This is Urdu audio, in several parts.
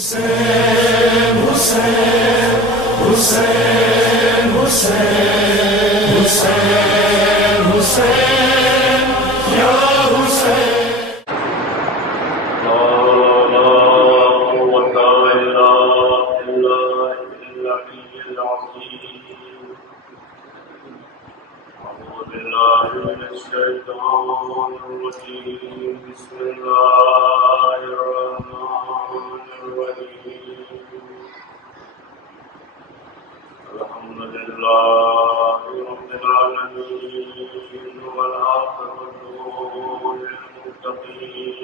حسین حسین حسین حسین حسین حسین یا حسین لا قوت الا بالله العلی العظیم اعوذ باللہ من الشیطان الرجیم بسم اللہ الرحمن الرحیم الحمد للہ رب العالمین والعاقبۃ للمتقین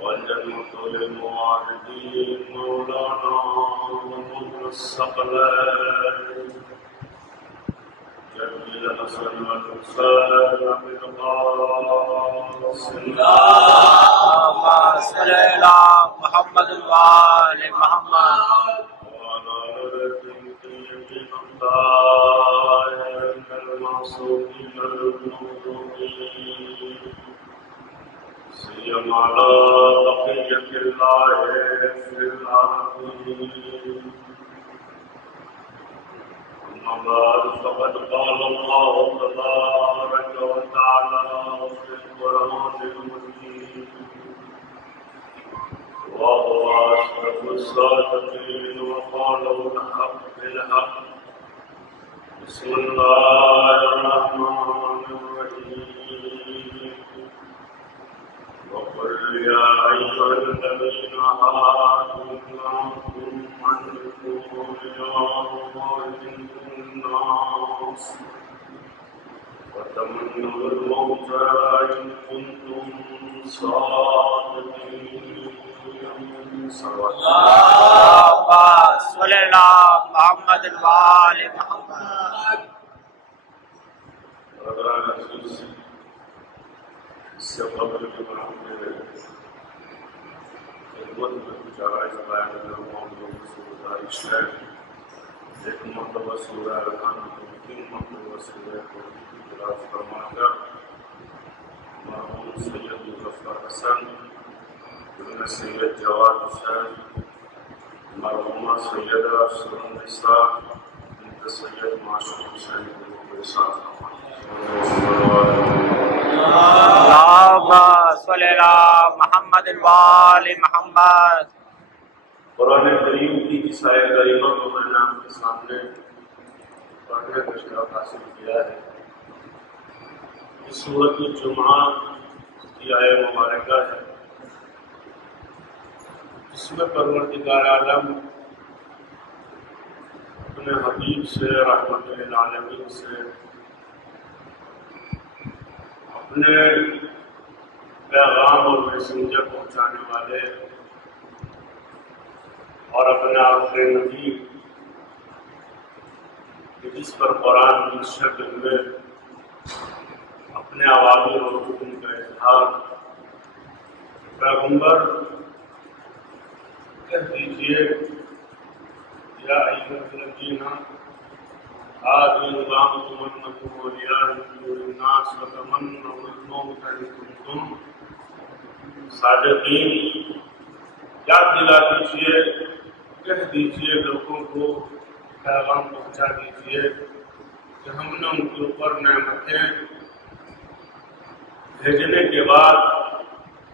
والجنة للموحدين مولانا ومولى الثقلين جميل الحسن والحسين بالقاسم اللهم صل على محمد وآل محمد وعلى آل الطاهرين المعصومين المظلومين سيما على بقية الله في العالمين أما بعد فقد قال الله تبارك وتعالى في القرآن المجيد وهو أشرف الصادقين وقالوا الحق بالحق بسم الله الرحمن الرحيم وقل يا أيها الذين آمنوا إنكم عنكم الناس وتمنوا الموت إن كنتم صادقين اللهم صل على محمد وآل محمد اس سے قبل کے برہم میں خدمت میں کچھ آرائز بائے میں لوگوں سے گزارش ہے ایک مرتبہ سورہ رحمان تین مرتبہ سورہ قرآن کی تلاوت فرما کر مرحوم سید مظفر حسن ابن سید جواد حسین مرحومہ سیدہ سرنسا بنت سید معشوق حسین کے ساتھ اللهم صل على محمد وآل محمد قرآن کریم کی اس آیت کریمہ کو میں نے آپ کے سامنے پڑھنے کا شرف حاصل کیا ہے۔ یہ سورۃ الجمعہ کی آیت مبارکہ ہے، اس میں پروردگار عالم اپنے حبیب سے رحمت للعالمین سے اپنے پیغام اور میسنجر پہنچانے والے اور اپنے آخری نبی جس پر قرآن کی شکل میں اپنے عوامر اور حکم کا اظہار پیغمبر کہہ دیجیے یا ایھا الذین آمنوا تمنوا اولیاء الناس وتمنوا الموت ان کنتم صادقین، یاد دلا دیجیے، کہہ دیجیے لوگوں کو، پیغام پہنچا دیجیے کہ ہم نے ان کے اوپر نعمتیں بھیجنے کے بعد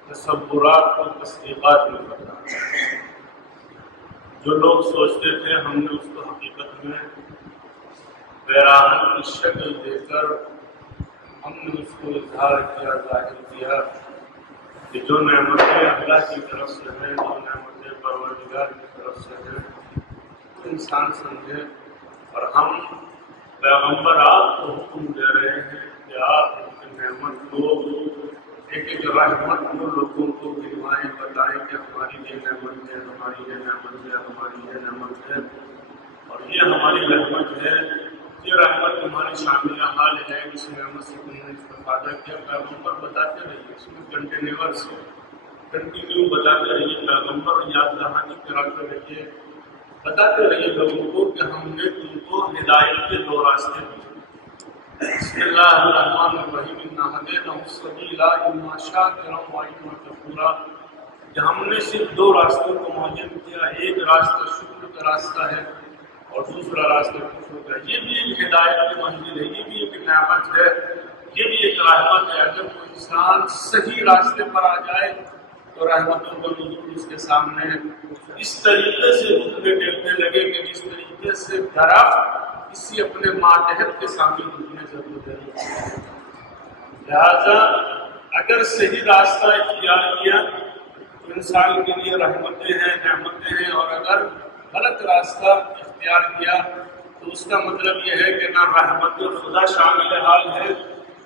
تصورات اور تصدیقات میں کرنا۔ جو لوگ سوچتے تھے ہم نے اس کو حقیقت میں بیراہن کی شکل دے کر ہم نے اس کو اظہار کیا، ظاہر کیا کہ جو نعمتیں اللہ کی طرف سے ہیں، جو نعمتیں پروردگار کی طرف سے ہیں، وہ انسان سمجھے۔ اور ہم پیغمبر آپ کو حکم دے رہے ہیں کہ آپ کی نعمت کو ایک ایک رحمت کو لوگوں کو گنوائیں، بتائیں کہ ہماری یہ نعمت ہے، ہماری یہ نعمت ہے، ہماری یہ نعمت ہے اور یہ ہماری رحمت ہے، یہ رحمت تمہاری شامل حال ہے، اس نعمت سے تم نے استفادہ کیا۔ پیغمبر بتاتے رہیے، اس میں کنٹینیور سے کنٹینیو بتاتے رہیے، پیغمبر یاد دہانی کراتے رہیے، بتاتے رہیے لوگوں کو کہ ہم نے تم کو ہدایت کے دو راستے دیے۔ بسم اللہ الرحمن الرحیم انا ہدیناہ السبیل اما شاکرا و اما کفورا۔ کہ ہم نے صرف دو راستوں کو معین کیا، ایک راستہ شکر کا راستہ ہے اور دوسرا راستہ کفر کا۔ یہ بھی ایک ہدایت کی منزل ہے، یہ بھی ایک نعمت ہے، یہ بھی ایک رحمت ہے۔ اگر کوئی انسان صحیح راستے پر آ جائے تو رحمتوں کا نزول اس کے سامنے اس طریقے سے اٹھنے ٹیکنے لگے کہ جس طریقے سے درخت کسی اپنے ماتحت کے سامنے اٹھنے ضرورت ہے۔ لہذا اگر صحیح راستہ اختیار کیا تو انسان کے لیے رحمتیں ہیں، نعمتیں ہیں، اور اگر غلط راستہ اختیار کیا تو اس کا مطلب یہ ہے کہ نہ رحمت خدا شامل حال ہے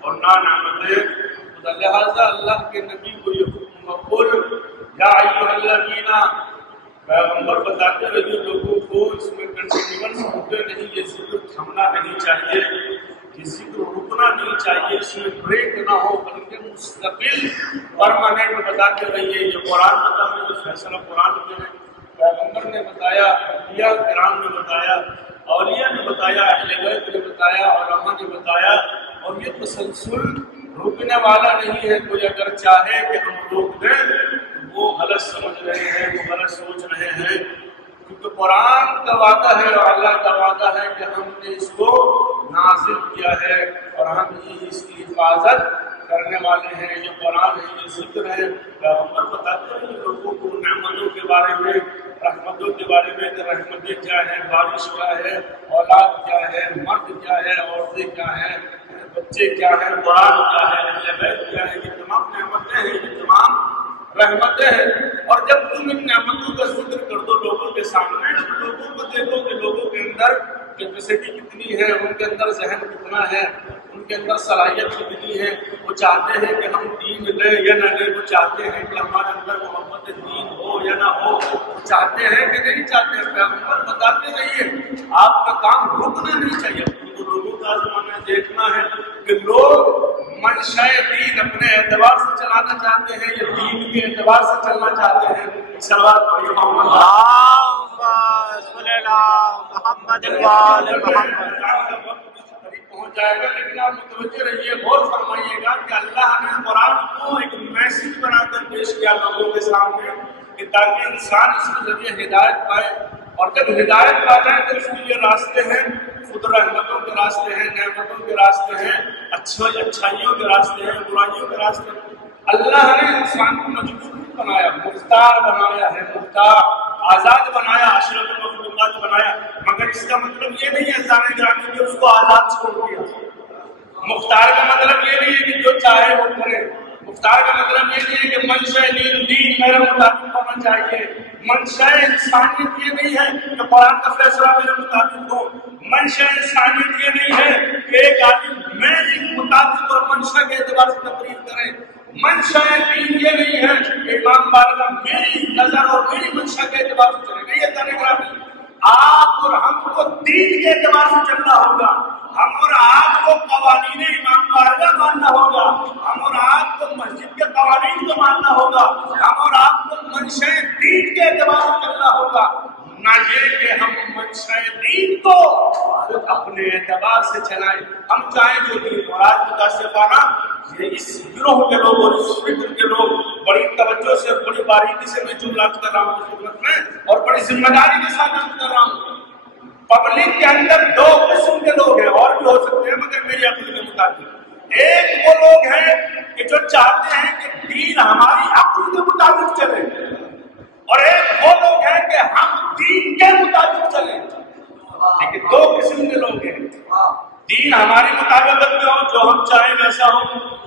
اور نہ نعمت خدا۔ لہٰذا اللہ کے نبی کو یہ حکم مقبول یا ایھا الذین، پیغمبر بتاتے رہیے لوگوں کو، اس میں کنٹینیوس ہوتے نہیں، یہ ذکر تھمنا نہیں چاہیے، یہ ذکر رکنا نہیں چاہیے، اس میں بریک نہ ہو بلکہ مستقل پرماننٹ بتاتے رہیے۔ یہ قرآن بتانے جو فیصلہ قرآن میں ہے، پیغمبر نے بتایا، انبیاء کرام نے بتایا، اولیاء نے بتایا، اہل بیت نے بتایا، علماء نے بتایا، اور یہ تسلسل رکنے والا نہیں ہے۔ کوئی اگر چاہے کہ ہم روک دیں وہ غلط سمجھ رہے ہیں، وہ غلط سوچ رہے ہیں، کیونکہ قرآن کا وعدہ ہے اور اللہ کا وعدہ ہے کہ ہم نے اس کو نازل کیا ہے اور ہم ہی اس کی حفاظت کرنے والے ہیں۔ یہ قرآن ہے، یہ ذکر ہے۔ پیغمبر بتاتے ہیں لوگوں کو نعمتوں کے بارے میں، رحمتوں کے بارے میں کہ رحمتیں کیا ہے، بارش کیا ہے، اولاد کیا ہے، مرد کیا ہے، عورتیں کیا ہیں، بچے کیا ہیں، قرآن کیا ہے، اہل بیت کیا ہے۔ یہ تمام نعمتیں ہیں، یہ تمام رحمتیں ہیں۔ اور جب تم ان نعمتوں کا ذکر کر دو لوگوں کے سامنے، لوگوں کو دیکھو کہ لوگوں کے اندر کیپیسٹی کتنی ہے، ان کے اندر ذہن کتنا ہے، ان کے اندر صلاحیت کتنی ہے۔ وہ چاہتے ہیں کہ ہم دین لیں یا نہ لیں، وہ چاہتے ہیں کہ ہمارے اندر محبت دین ہو یا نہ ہو، وہ چاہتے ہیں کہ نہیں چاہتے ہیں۔ پیغمبر بتاتے رہیے، آپ کا کام رکنا نہیں چاہیے۔ لوگوں کا زمانہ دیکھنا ہے کہ لوگ منشاء دین اپنے اعتبار سے چلانا چاہتے ہیں یا دین کے اعتبار سے چلنا چاہتے ہیں۔ صلوات پڑھیے محمد صلی اللہ محمد وآل محمد۔ پہنچ جائے گا، لیکن آپ متوجہ رہیے، غور فرمائیے گا کہ اللہ نے قرآن کو ایک میسج بنا کر پیش کیا لوگوں کے سامنے کہ تاکہ انسان اس کے ذریعے ہدایت پائے، اور جب ہدایت پا جائے تو اس کے لیے راستے ہیں، خود رحمتوں کے راستے ہیں، نعمتوں کے راستے ہیں، اچھائیوں کے راستے ہیں، برائیوں کے راستے ہیں۔ اللہ نے انسان کو مجبور بنایا، مختار بنایا ہے، مختار آزاد بنایا، اشرف المخلوقات بنایا، مگر اس کا مطلب یہ نہیں ہے انسان گرامی کہ اس کو آزاد چھوڑ دیا۔ مختار کا مطلب یہ نہیں ہے کہ جو چاہے وہ کرے، مختار کا مطلب یہ نہیں ہے کہ منشاء دین میرے مطابق ہونا چاہیے، منشاء انسانیت یہ نہیں ہے کہ قرآن کا فیصلہ میرے مطابق ہو، منشاء انسانیت یہ نہیں ہے کہ ایک آدمی میرے مطابق اور منشاء کے اعتبار سے تقریر کرے، منشاء دین یہ نہیں ہے کہ امام بارگاہ میری نظر اور میری منشاء کے اعتبار سے چلے گا۔ یہ طریقہ آپ اور ہم کو دین کے اعتبار سے چلنا ہوگا، ہم اور آپ کو قوانین امام بارگاہ ماننا ہوگا، ہم اور آپ کو مسجد کے قوانین کو ماننا ہوگا، ہم اور آپ کو منشاء دین کے اعتبار سے چلنا ہوگا، نہ یہ کہ ہم منشاء دین کو خود اپنے اعتبار سے چلائیں۔ ہم چاہیں جو دین اور آج متاسفانہ یہ اس گروہ کے لوگ اور اس فکر کے لوگ بڑی توجہ سے، بڑی باریکی سے میں جملات کر رہا ہوں خدمت میں، اور بڑی ذمہ داری کے ساتھ کر رہا ہوں۔ پبلک کے اندر دو قسم کے لوگ ہیں، اور بھی ہو سکتے ہیں مگر میری عقل کے مطابق۔ ایک وہ لوگ ہیں کہ جو چاہتے ہیں کہ دین ہماری عقل کے مطابق چلے، اور ایک وہ لوگ ہیں کہ ہم دین کے مطابق چلیں۔ لیکن دو قسم کے لوگ ہیں، دین ہماری مطابقت میں ہو، جو ہم چاہیں ویسا ہو،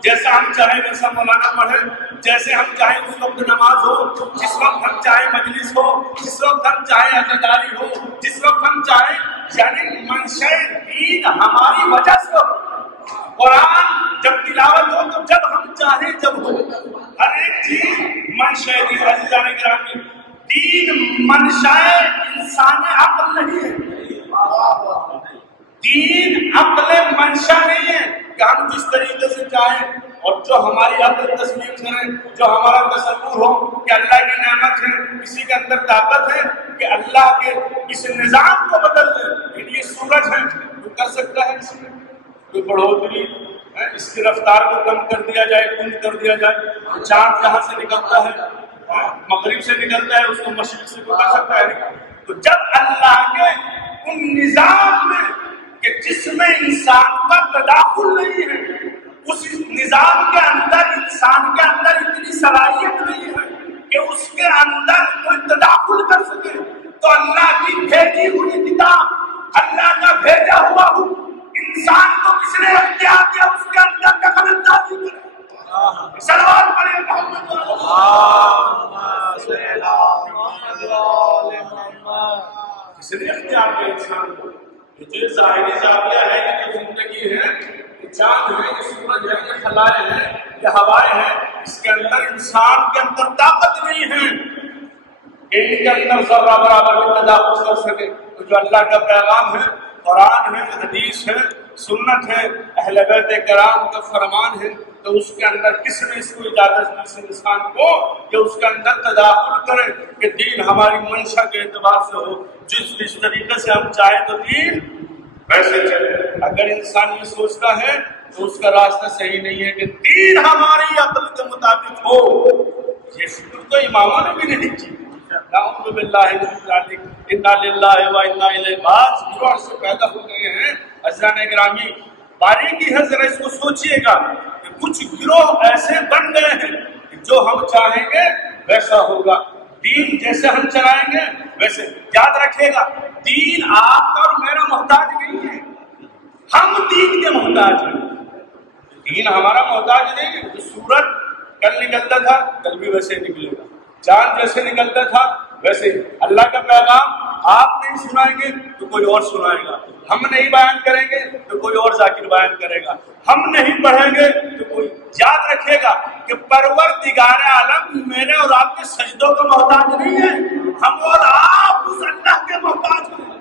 جیسا ہم چاہیں ویسا مولانا پڑھیں، جیسے ہم چاہیں اس وقت نماز ہو، جس وقت ہم چاہیں مجلس ہو، جس وقت ہم چاہیں عزاداری ہو، جس وقت ہم چاہیں، یعنی منشاء دین ہماری وجہ سے ہو۔ قرآن جب تلاوت ہو تو جب ہم چاہیں جب ہو، ہر ایک چیز منشاء دین۔ عزیزان گرامی، دین منشاء انسان عقل نہیں ہے، دین عقل منشا نہیں ہے کہ ہم جس طریقے سے چاہیں اور جو ہماری عقل تسلیم کریں، جو ہمارا تصور ہو کہ اللہ کی نعمت ہے، کسی کے اندر طاقت ہے کہ اللہ کے اس نظام کو بدل دے۔ یہ سورج ہے، تو کر سکتا ہے اس میں کوئی بڑھوتری، اس کی رفتار کو کم کر دیا جائے، کم کر دیا جائے۔ چاند کہاں سے نکلتا ہے مغرب سے نکلتا ہے اس کو مشرق سے پکڑ سکتا ہے. تو جب اللہ کے ان نظام میں کہ جس میں انسان کا تداخل نہیں ہے، اس نظام کے اندر انسان کے اندر اتنی صلاحیت نہیں ہے کہ اس کے اندر کوئی تداخل کر سکے، تو اللہ کی بھیجی ہوئی کتاب، اللہ کا بھیجا ہوا انسان کو کس نے اختیار کیا اس کے اندر دخل اندازی کرے؟ سلوات پڑھیں محمد کس نے اختیار کیا انسان کو؟ یہ ظاہری زاویہ ہے، یہ جو زندگی ہے، یہ چاند ہے، یہ سورج ہے، یہ خلائے ہیں، یہ ہوائیں ہیں، اس کے اندر انسان کے اندر طاقت نہیں ہے کہ ان کے اندر ذرہ برابر بھی تداخل کر سکے. تو جو اللہ کا پیغام ہے، قرآن ہے، حدیث ہے، سنت ہے، اہل بیت کرام کا فرمان ہے، تو اس کے اندر کس نے اس کو اجازت دی اس انسان کو کہ اس کے اندر تداخل کرے کہ دین ہماری منشا کے اعتبار سے ہو، جس طریقے سے ہم چاہیں تو دین ویسے چلے. اگر انسان یہ سوچتا ہے تو اس کا راستہ صحیح نہیں ہے کہ دین ہماری عقل کے مطابق ہو. یہ فکر تو اماموں نے بھی نہیں کی. نعوذ باللہ من ذالک، انا للہ و انا الیہ. بعض گروہ سے پیدا ہو گئے ہیں. عزیزان گرامی باریکی ہے، ذرا اس کو سوچئے گا کہ کچھ گروہ ایسے بن گئے ہیں کہ جو ہم چاہیں گے ویسا ہوگا، دین جیسے ہم چلائیں گے ویسے. یاد رکھے گا دین آپ کا اور میرا محتاج نہیں ہے، ہم دین کے محتاج ہیں. دین ہمارا محتاج نہیں ہے. سورج کل نکلتا تھا کل بھی ویسے نکلے گا، چاند جیسے نکلتا تھا ویسے. اللہ کا پیغام آپ نہیں سنائیں گے تو کوئی اور سنائے گا، ہم نہیں بیان کریں گے تو کوئی اور ذاکر بیان کرے گا، ہم نہیں پڑھیں گے تو کوئی. یاد رکھے گا کہ پروردگار عالم میرے اور آپ کے سجدوں کا محتاج نہیں ہے، ہم اور آپ اس اللہ کے محتاج ہیں.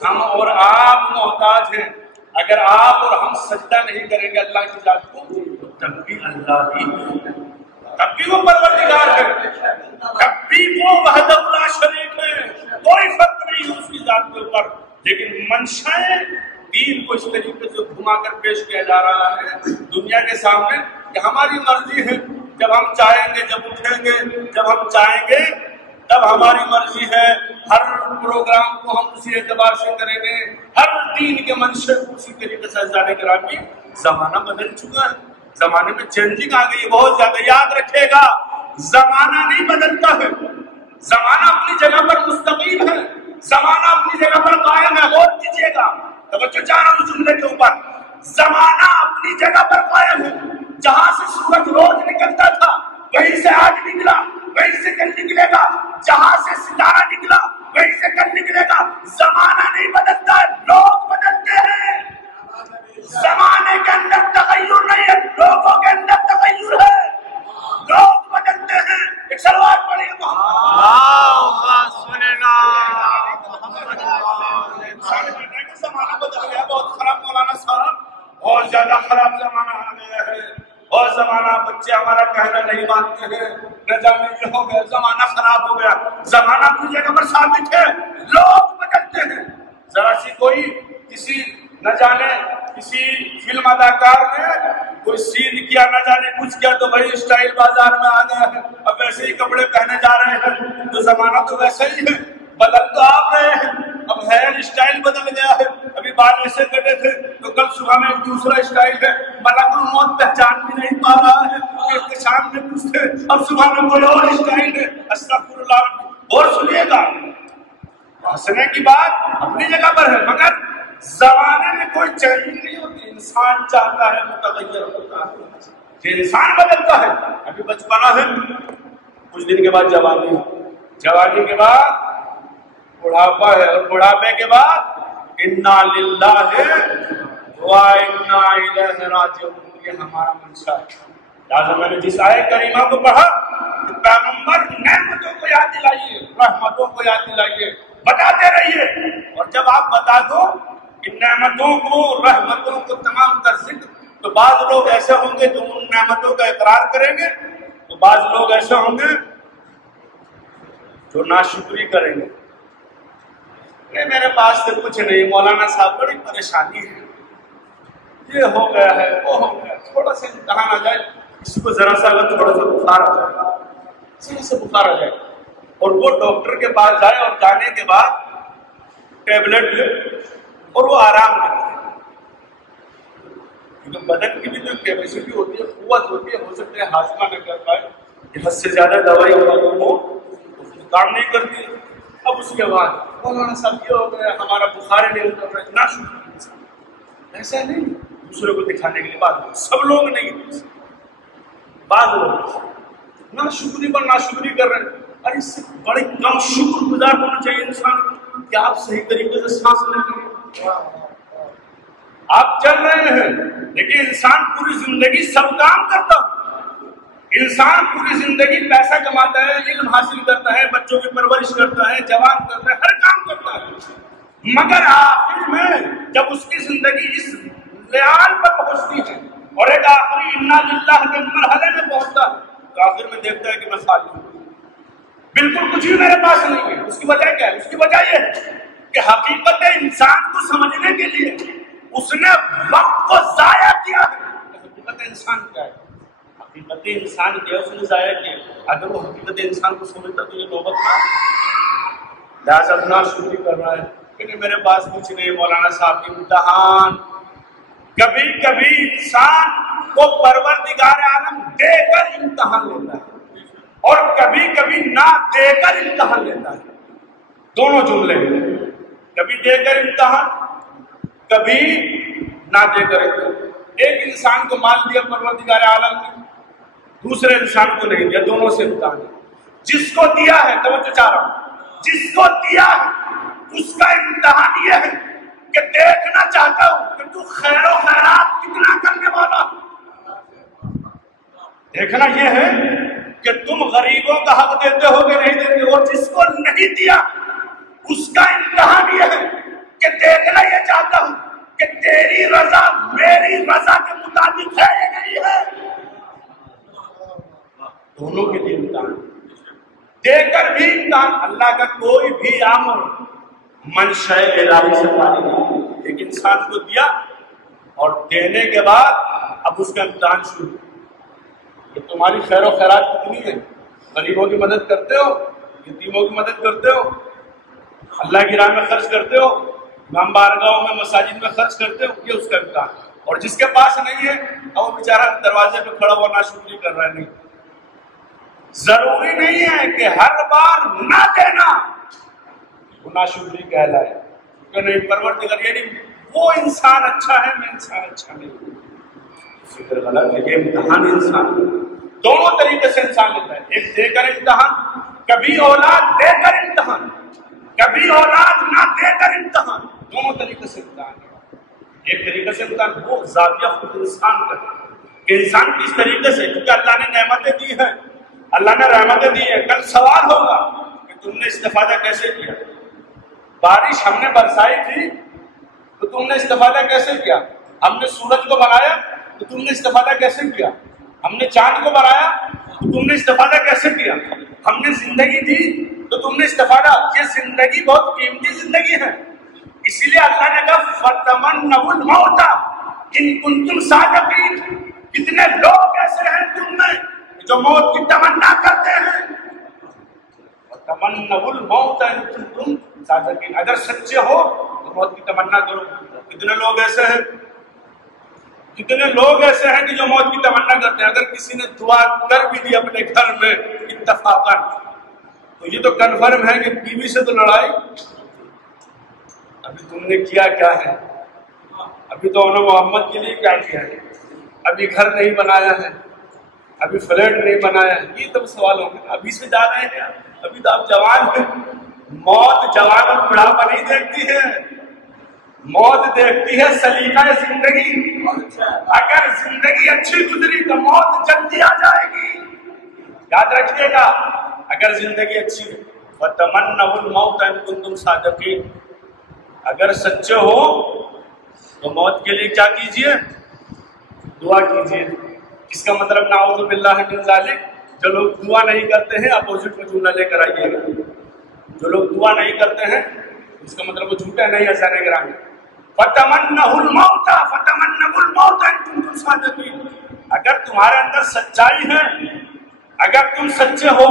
ہم اور آپ محتاج ہیں. اگر آپ اور ہم سجدہ نہیں کریں گے اللہ کی ذات کو تب بھی اللہ ہی، تب بھی وہ پروردگار ہے، تب بھی وہ وحدہ لا شریک ہے، کوئی فرق نہیں ہے اس کی ذات کے اوپر. لیکن منشائے دین کو اس طریقے سے گھما کر پیش کیا جا رہا ہے دنیا کے سامنے کہ ہماری مرضی ہے، جب ہم چاہیں گے، جب اٹھیں گے، جب ہم چاہیں گے تب ہماری مرضی ہے. ہر پروگرام کو ہم اسی اعتبار سے کریں گے، ہر دین کے منشے کو اسی طریقے سے. عزیزان گرامی زمانہ بدل چکا ہے، زمانے میں چینجنگ آ گئی بہت زیادہ. یاد رکھے گا زمانہ نہیں بدلتا ہے، زمانہ اپنی جگہ پر مستقیم ہے، زمانہ اپنی جگہ پر قائم ہے. غور کیجیے گا، توجہ چاہ رہا ہوں جملے کے اوپر. زمانہ اپنی جگہ پر قائم ہے. جہاں سے سورج روز نکلتا تھا وہیں سے آج نکلا، وہیں سے کل نکلے گا. جہاں سے ستارہ نکلا وہیں سے کل نکلے گا. زمانہ نہیں بدلتا ہے، لوگ بدلتے ہیں. زمانے کے اندر تغیر نہیں ہے، لوگوں کے اندر تغیر ہے. لوگ بدلتے ہیں. ایک سلوات پڑھیے زمانہ بدل گیا، بہت خراب مولانا صاحب، بہت زیادہ خراب زمانہ آ گیا ہے. اور زمانہ بچے ہمارا کہنا نہیں مانتے ہیں، نہ جانے یہ ہو گیا، زمانہ خراب ہو گیا. زمانہ اپنی جگہ پر ثابت ہے، لوگ بدلتے ہیں. ذرا سی کوئی کسی نہ جانے کسی فلم اداکار نے کوئی سین کیا، نہ جانے کچھ کیا، تو بھائی اسٹائل بازار میں آ گیا ہے، اب ویسے ہی کپڑے پہنے جا رہے ہیں. تو زمانہ تو ویسا ہی ہے، بدل تو آپ رہے ہیں. اب ہیئر اسٹائل بدل گیا ہے، ابھی بال ایسے کٹے تھے تو کل صبح میں ایک دوسرا اسٹائل ہے. ملک الموت پہچان بھی نہیں پا رہا ہے کہ شام میں کچھ تھے، اب صبح میں کوئی اور اسٹائل ہے. استغفر اللہ. اور سنیے گا، ہنسنے کی بات اپنی جگہ پر ہے، مگر زمانے میں کوئی چینج نہیں ہوتی. انسان چاہتا ہے متغیر ہوتا ہے، کہ انسان بدلتا ہے. ابھی بچپنا ہے، کچھ دن کے بعد جوانی ہے، جوانی کے بعد بڑھاپا ہے، اور بڑھاپے کے بعد انا للہ و انا الیہ راجعون. یہ ہمارا منشا ہے. لہٰذا میں نے جس آیت کریمہ کو پڑھا کہ پیغمبر نعمتوں کو یاد دلائیے، رحمتوں کو یاد دلائیے، بتاتے رہیے. اور جب آپ بتا دو ان نعمتوں کو، رحمتوں کو تمام کا ذکر، تو بعض لوگ ایسے ہوں گے جو ان نعمتوں کا اقرار کریں گے، تو بعض لوگ ایسے ہوں گے جو ناشکری کریں گے. میرے پاس سے کچھ نہیں مولانا صاحب، بڑی پریشانی ہے، یہ ہو گیا ہے، وہ ہو گیا، تھوڑا سا امتحان آ جائے کسی کو ذرا سا اگر تھوڑا سا بخار آ جائے، ذرا سا بخار آ جائے اور وہ ڈاکٹر کے پاس جائے اور جانے کے بعد ٹیبلٹ لے اور وہ آرام کرے، کیونکہ بدن کی بھی جو کیپیسٹی ہوتی ہے، قوت ہوتی ہے، ہو سکتا ہے ہاضمہ نہ کر پائے، حد سے زیادہ دوائی وہ کام نہیں کرتی۔ اب اس کے بعد مولانا صاحب یہ ہو گیا، ہمارا بخار نہیں اتر رہا ہے، نہ شکر، ایسا نہیں دوسرے کو دکھانے کے لیے بات، سب لوگ نہیں، بعض لوگ نہ شکری پر نہ شکری کر رہے ہیں۔ اور اس سے بڑے کم شکر گزار ہونا چاہیے انسان کو کہ آپ صحیح طریقے سے سانس لے رہے ہیں، آپ چل رہے ہیں، لیکن انسان پوری زندگی سب کام کرتا ہے، انسان پوری زندگی پیسہ کماتا ہے، علم حاصل کرتا ہے، بچوں کی پرورش کرتا ہے، جوان کرتا ہے، ہر کام کرتا ہے، مگر آخر میں جب اس کی زندگی اس لیال پر پہنچتی ہے اور ایک آخری انا للہ کے مرحلے میں پہنچتا ہے تو آخر میں دیکھتا ہے کہ میں خالی ہوں، بالکل کچھ بھی میرے پاس نہیں ہے۔ اس کی وجہ کیا ہے؟ اس کی وجہ یہ ہے کہ حقیقت انسان کو سمجھنے کے لیے اس نے وقت کو ضائع کیا ہے۔ حقیقت انسان کیا ہے؟ حقیقت انسان کیا اس نے ضائع کیا۔ اگر وہ حقیقت انسان کو سمجھتا تو یہ نوبت نہ، لہٰذا نا شکری کر رہا ہے کہ میرے پاس کچھ نہیں۔ مولانا صاحب کی امتحان، کبھی کبھی انسان کو پروردگار عالم دے کر امتحان لیتا ہے اور کبھی کبھی نہ دے کر امتحان لیتا ہے، دونوں جملے ہیں، کبھی دے کر امتحان، کبھی نہ دے کر امتحان۔ ایک انسان کو مال دیا پروردگار عالم نے، دوسرے انسان کو نہیں دیا، دونوں سے امتحان ہے۔ جس کو دیا ہے، توجہ چاہ رہا ہوں، جس کو دیا ہے اس کا امتحان یہ ہے کہ دیکھنا چاہتا ہوں کہ تو خیر و خیرات کتنا کرنے والا، دیکھنا یہ ہے کہ تم غریبوں کا حق دیتے ہو کہ نہیں دیتے، اور جس کو نہیں دیا اس کا امتحان یہ ہے کہ دیکھنا یہ چاہتا ہوں کہ تیری رضا میری رضا کے مطابق ہے یا نہیں ہے۔ دونوں کے لیے امتحان، دے کر بھی امتحان۔ اللہ کا کوئی بھی امر منشاء الہی سے خالی نہیں، ایک انسان کو دیا اور دینے کے بعد اب اس کا امتحان شروع کہ تمہاری خیر و خیرات کتنی ہے، غریبوں کی مدد کرتے ہو، یتیموں کی مدد کرتے ہو، اللہ کی راہ میں خرچ کرتے ہو، امام بارگاہوں میں مساجد میں خرچ کرتے ہو، یہ اس کا امتحان۔ اور جس کے پاس نہیں ہے اب وہ بیچارہ دروازے پہ کھڑا ہوا ناشکری کر رہا ہے۔ نہیں، ضروری نہیں ہے کہ ہر بار نہ دینا وہ ناشکری کہلائے کہ نہیں پروردگار، یعنی وہ انسان اچھا ہے میں انسان اچھا نہیں ہوں، فکر غلط ہے۔ یہ امتحان انسان دونوں طریقے سے انسان لیتا ہے، ایک دے کر امتحان، کبھی اولاد دے کر امتحان، کبھی اولاد نہ دے کر امتحان، دونوں طریقے سے امتحان ہے۔ ایک طریقے سے امتحان وہ زاویہ خود انسان کا کہ انسان کس طریقے سے، کیونکہ اللہ نے نعمتیں دی ہیں، اللہ نے رحمتیں دی ہیں، کل سوال ہوگا کہ تم نے استفادہ کیسے کیا۔ بارش ہم نے برسائی تھی تو تم نے استفادہ کیسے کیا، ہم نے سورج کو بنایا تو تم نے استفادہ کیسے کیا، ہم نے چاند کو بنایا تو تم نے استفادہ کیسے کیا، ہم نے زندگی دی تو تم نے استفادہ۔ یہ زندگی بہت قیمتی زندگی ہے، اسی لیے اللہ نے کہا فَتَمَنَّوُا الْمَوْتَ إِن كُنتُمْ صَادِقِينَ۔ کتنے لوگ ایسے ہیں تم میں جو موت کی تمنا کرتے ہیں، فَتَمَنَّوُا الْمَوْتَ إِن كُنتُمْ صَادِقِينَ، اگر سچے ہو تو موت کی تمنا کرو۔ کتنے لوگ ایسے ہیں، کتنے لوگ ایسے ہیں کہ جو موت کی تمنا کرتے ہیں، اگر کسی نے دعا کر بھی دی اپنے گھر میں اتفاقاً تو یہ تو کنفرم ہے کہ بیوی سے تو لڑائی، ابھی تم نے کیا کیا ہے، ابھی تو انہوں محمد کے لیے کیا کیا ہے، ابھی گھر نہیں بنایا ہے، ابھی فلیٹ نہیں بنایا ہے، یہ تب سوال ہوں گے۔ ابھی سے جا رہے ہیں، ابھی تو آپ جوان ہیں۔ موت جوان اور بڑھاپا نہیں دیکھتی ہے، موت دیکھتی ہے سلیقہ زندگی۔ اگر زندگی اچھی گزری تو موت جلدی آ جائے گی، یاد رکھیے گا۔ اگر زندگی اچھی ہے وَتَمَنَّوُا الْمَوْتَ إِن كُنتُمْ صَادِقِينَ، اگر سچے ہو تو موت کے لیے کیا کیجئے، دعا کیجئے۔ اس کا مطلب نعوذ باللہ من ذالک، جو لوگ دعا نہیں کرتے ہیں اپوزٹ میں جملہ لے کر آئیے گا، جو لوگ دعا نہیں کرتے ہیں اس کا مطلب وہ جھوٹے نہیں ہسانے گرانے۔ فَتَمَنَّوُا الْمَوْتَ إِن كُنتُمْ صَادِقِينَ، اگر تمہارے اندر سچائی ہے، اگر تم سچے ہو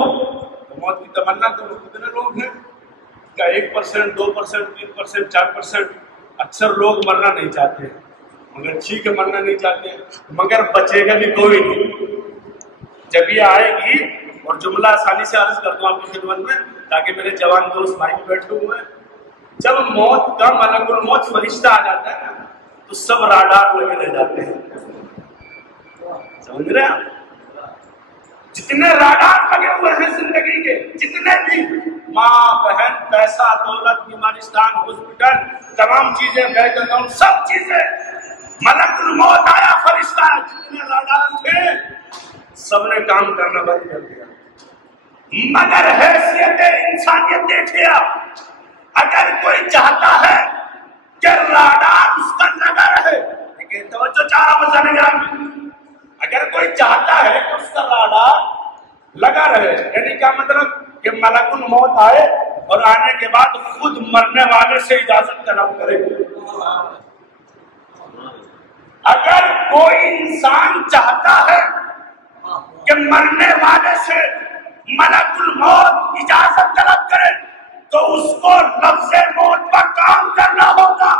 تو موت کی تمنا کرو. کتنے لوگ ہیں کیا 1%، 2%، 3%، 4%؟ اکثر لوگ مرنا نہیں چاہتے ہیں، مگر ٹھیک ہے مرنا نہیں چاہتے، مگر بچے گا بھی کوئی نہیں. جب یہ آئے گی، اور جملہ آسانی سے عرض کر دوں آپ کی خدمت میں تاکہ میرے جوان دوست بھائی بیٹھے ہوئے ہیں، جب موت کا ملک الموت فرشتہ آ جاتا ہے تو سب راڈار لگے رہ جاتے ہیں. سمجھ رہے ہیں آپ؟ جتنے راڈار لگے ہوئے ہیں زندگی کے، جتنے بھی ماں بہن، پیسہ دولت، بیمارستان، ہاسپٹل، تمام چیزیں، بینک اکاؤنٹ، سب چیزیں، ملک الموت آیا فرشتہ، جتنے راڈار تھے سب نے کام کرنا بند کر دیا. مگر حیثیت انسانیت دیکھیے آپ، اگر کوئی چاہتا ہے کہ راڈار اس کا لگا رہے، لیکن توجہ چارہ بزانے گرام، اگر کوئی چاہتا ہے کہ اس کا راڈار لگا رہے، یعنی کیا مطلب کہ ملک الموت آئے اور آنے کے بعد خود مرنے والے سے اجازت طلب کرے. اگر کوئی انسان چاہتا ہے کہ مرنے والے سے ملک الموت اجازت طلب کرے تو اس کو لفظ موت کا کام کرنا ہوگا،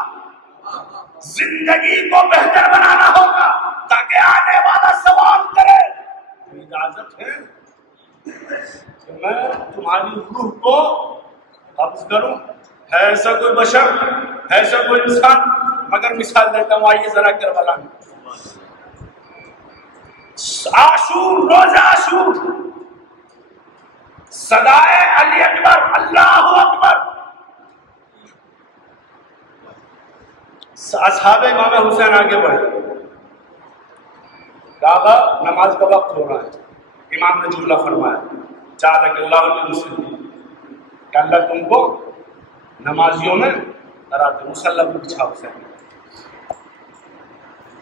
زندگی کو بہتر بنانا ہوگا تاکہ آنے والا سوال کرے. اجازت ہے کہ میں تمہاری روح کو قبض کروں؟ ہے ایسا کوئی بشر، ہے ایسا کوئی انسان؟ مگر مثال دیتا ہوں، آئیے ذرا کربلا میں عاشور، روز عاشور، صدائے علی اکبر، اللہ اکبر. اصحاب امام حسین آگے بڑھے، کہا نماز کا وقت ہو رہا ہے. امام نے جملہ فرمایا، جعلک اللہ للمصلین، کہ اللہ تم کو نمازیوں میں کراتے. مصلی پہ بچھا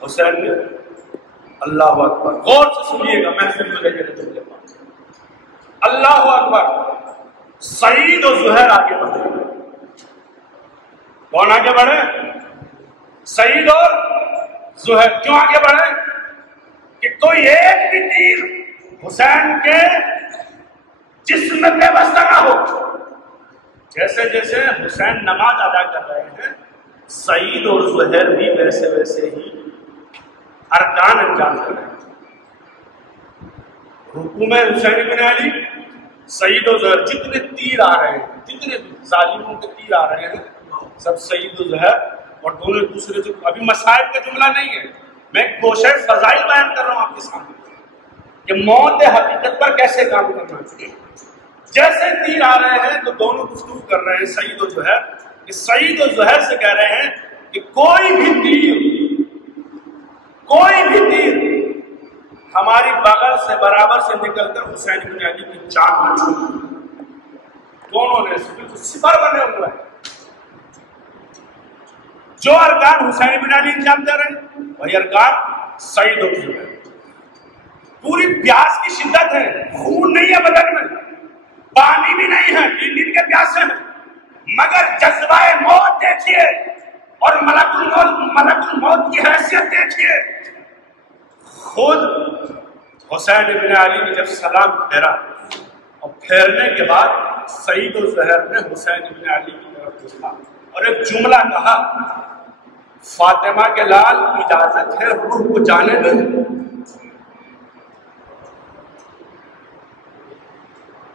حسین نے اللہ اکبر. غور سے سنیے گا، محفل میں لے کے جملے پاس، اللہ اکبر. سعید و زہیر آگے بڑھے. کون آگے بڑھے؟ سعید اور زہیر. کیوں آگے بڑھے؟ کہ کوئی ایک بھی تیر حسین کے جسم پہ بستہ نہ ہو. جیسے جیسے حسین نماز ادا کر رہے ہیں، سعید اور زہیر بھی ویسے ویسے ہی ارکان انجام کر رہے ہیں. رکوع میں حسین بن علی، سعید و زہیر، جتنے تیر آ رہے ہیں، جتنے ظالموں کے تیر آ رہے ہیں، سب سعید و زہیر اور دونوں ایک دوسرے سے. ابھی مسائل کا جملہ نہیں ہے، میں گوشہ فضائل بیان کر رہا ہوں آپ کے سامنے کہ موت حقیقت پر کیسے کام کرنا چاہیے. جیسے تیر آ رہے ہیں تو دونوں گفتگو کر رہے ہیں سعید و زہیر، کہ سعید و زہیر سے کہہ رہے ہیں کہ کوئی بھی تیر ہماری بغل سے برابر سے نکل کر حسین بن علی کی جان نہ چھوڑے. دونوں نے سپر بنے ہوئے ہیں. جو ارکان حسین بن علی انجام دے رہے ہیں وہی ارکان سعید و زہیر. پوری پیاس کی شدت ہے، خون نہیں ہے بدن میں، پانی بھی نہیں ہے، 3 دن کے پیاسے ہیں، مگر جذبہ موت دیکھیے اور ملک الموت کی حیثیت دیکھیے. خود حسین بن علی نے جب سلام پھیرا اور پھیرنے کے بعد سعید و زہیر نے حسین بن علی کی طرف دیکھا اور ایک جملہ کہا، فاطمہ کے لال اجازت ہے روح کو جانے دیں.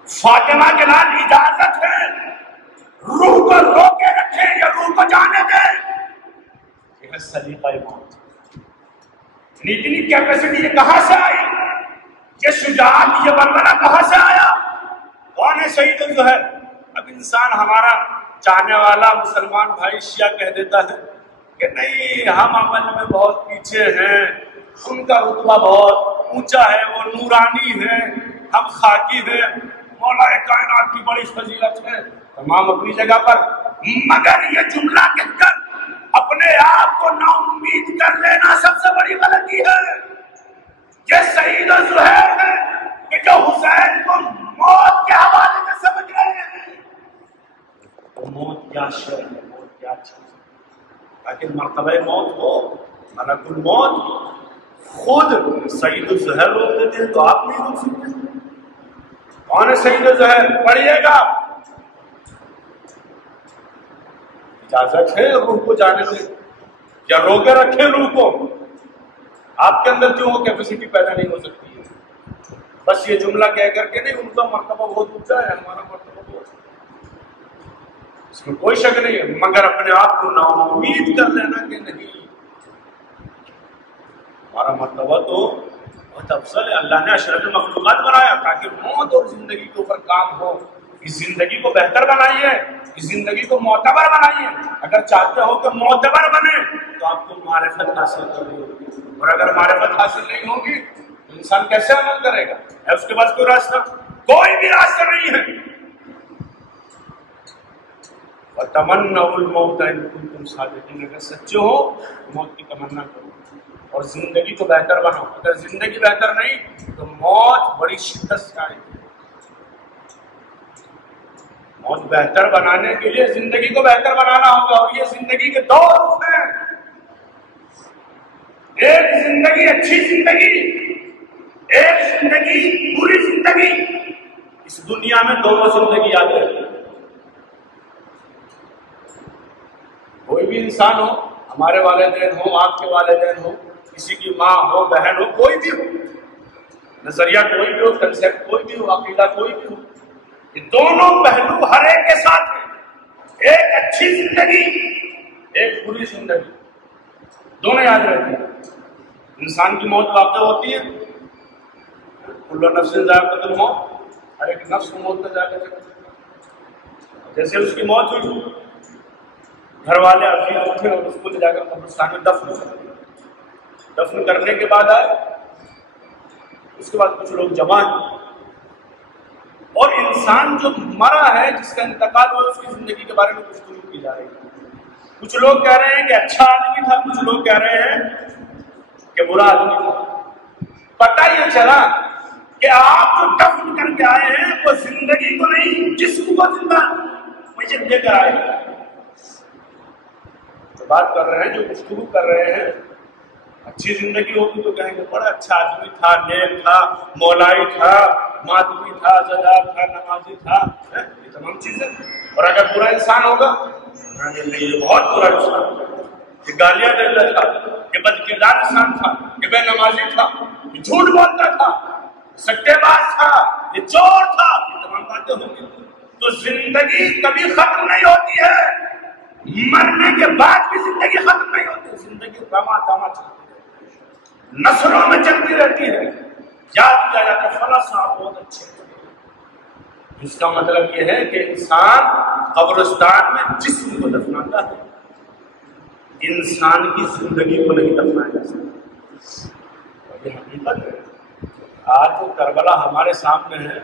فاطمہ کے لال اجازت ہے روح کو روکے رکھیں یا روح کو جانے دیں. یہ ہے سلیقہ موت. اتنی کیپیسٹی یہ کہاں سے آئی؟ یہ شجاعت، یہ بلبلہ کہاں سے آیا؟ کون ہے سعید و زہیر؟ اب انسان ہمارا چاہنے والا مسلمان بھائی شیعہ کہہ دیتا ہے کہ نہیں ہم عمل میں بہت پیچھے ہیں، ان کا رتبہ بہت اونچا ہے، وہ نورانی ہے، ہم خاکی ہیں، مولا کائنات کی بڑی فضیلت ہے. تمام اپنی جگہ پر، مگر یہ جملہ کہہ کر اپنے آپ کو نا امید کر لینا سب سے بڑی غلطی ہے. یہ سعید و زہیر ہے کہ جو حسین کو موت کے حوالے سے سمجھ رہے ہیں. موت کیا شے ہے، موت کیا چیز ہے، تاکہ مرتبہ موت ہو. ملک الموت خود سعید الزہر روک دیتے ہیں تو آپ نہیں روک سکتے؟ کون ہے سعید الزہر؟ پڑھیے گا. اجازت ہے روح کو جانے دیں یا روکے رکھے روح کو؟ آپ کے اندر کیوں وہ کیپیسٹی پیدا نہیں ہو سکتی ہے؟ بس یہ جملہ کہہ کر کے نہیں، ان کا مرتبہ بہت اونچا ہے، ہمارا مرتبہ بہت، اس میں کوئی شک نہیں ہے، مگر اپنے آپ کو نا امید کر لینا کہ نہیں، ہمارا مرتبہ تو بہت افضل ہے. اللہ نے اشرف مخلوقات بنایا تاکہ موت اور زندگی کے اوپر کام ہو. اس زندگی کو بہتر بنائیے، اس زندگی کو معتبر بنائیے. اگر چاہتے ہو کہ معتبر بنے تو آپ کو معرفت حاصل کرنی ہوگی، اور اگر معرفت حاصل نہیں ہوگی تو انسان کیسے عمل کرے گا؟ ہے اس کے پاس کوئی راستہ؟ کوئی بھی راستہ نہیں ہے. وَتَمَنَّوُا الْمَوْتَ إِن كُنتُمْ صَادِقِينَ، اگر سچے ہو موت کی تمنا کرو اور زندگی کو بہتر بناؤ. اگر زندگی بہتر نہیں تو موت بڑی شدت سے آئے گی. موت بہتر بنانے کے لیے زندگی کو بہتر بنانا ہوگا، اور یہ زندگی کے دو رخ ہیں. ایک زندگی اچھی زندگی، ایک زندگی بری زندگی. اس دنیا میں دونوں زندگی آتی ہے. کوئی بھی انسان ہو، ہمارے والدین ہو، آپ کے والدین ہو، کسی کی ماں ہو، بہن ہو، کوئی بھی ہو، نظریہ کوئی بھی ہو، کنسیپٹ کوئی بھی ہو، عقیدہ کوئی بھی ہو، یہ دونوں پہلو ہر ایک کے ساتھ ہیں. ایک اچھی زندگی، ایک بری زندگی، دونوں یاد رہتے ہیں. انسان کی موت واقع ہوتی ہے، کل نفس ذائقۃ الموت، ہر ایک نفس کو موت کا ذائقہ چکھتا ہے. جیسے اس کی موت ہوئی، گھر والے عزیز اٹھے اور اس کو لے جا کر قبرستان میں دفن کر. دفن کرنے کے بعد آئے، اس کے بعد کچھ لوگ جمع ہیں، اور انسان جو مرا ہے، جس کا انتقال ہوا، اس کی زندگی کے بارے میں گفتگو کی جا رہی ہے. کچھ لوگ کہہ رہے ہیں کہ اچھا آدمی تھا، کچھ لوگ کہہ رہے ہیں کہ برا آدمی تھا. پتہ یہ چلا کہ آپ جو دفن کر کے آئے ہیں وہ زندگی کو نہیں، جسم کو زندہ مجھے لے کر آئے. بات کر رہے ہیں، جو گفتگو کر رہے ہیں، اچھی زندگی ہوگی تو کہیں گے بڑا اچھا آدمی تھا، نیک تھا، مولائی تھا، ماتمی تھا، زدار تھا، نمازی تھا، یہ تمام چیزیں. اور اگر برا انسان ہوگا یہ بہت برا انسان تھا، یہ گالیاں دیتا تھا، یہ بدکردار انسان تھا، یہ بے نمازی تھا، یہ جھوٹ بولتا تھا، سٹے باز تھا، یہ چور تھا، یہ تمام باتیں ہوں گی. تو زندگی کبھی ختم نہیں ہوتی ہے، مرنے کے بعد بھی زندگی ختم نہیں ہوتی. زندگی رما دما چلتی ہے، نسلوں میں چلتی رہتی ہے. یاد کیا جاتا ہے فلاں صاحب بہت اچھے تھے. اس کا مطلب یہ ہے کہ انسان قبرستان میں جسم کو دفناتا ہے، انسان کی زندگی کو نہیں دفنایا جا سکتا. یہ حقیقت ہے. آج وہ کربلا ہمارے سامنے ہے،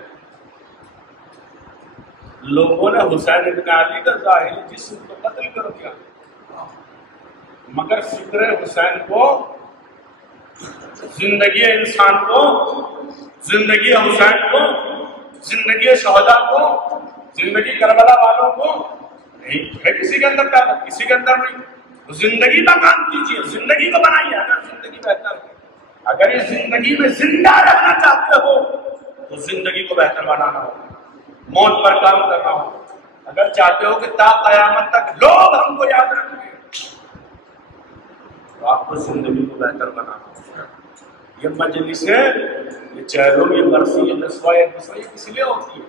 لوگوں نے حسین ابن علی کا ظاہری جسم کو قتل کر دیا، مگر فکر حسین کو، زندگی انسان کو، زندگی حسین کو، زندگی شہداء کو، زندگی کربلا والوں کو نہیں ہے. کسی کے اندر طاقت، کسی کے اندر نہیں. زندگی کا کام کیجیے، زندگی کو بنائیے. اگر زندگی بہتر ہے، اگر اس زندگی میں زندہ رہنا چاہتے ہو تو زندگی کو بہتر بنانا ہوگا، موت پر کام کرنا ہوگا. اگر چاہتے ہو کہ تا قیامت تک لوگ ہم کو یاد رکھیں تو آپ کو زندگی کو بہتر بنانا ہوگا. یہ مجلسیں، یہ چہروں، یہ برسی، یہ نسواں، یہ دوسرا، یہ کس لیے ہوتی ہے؟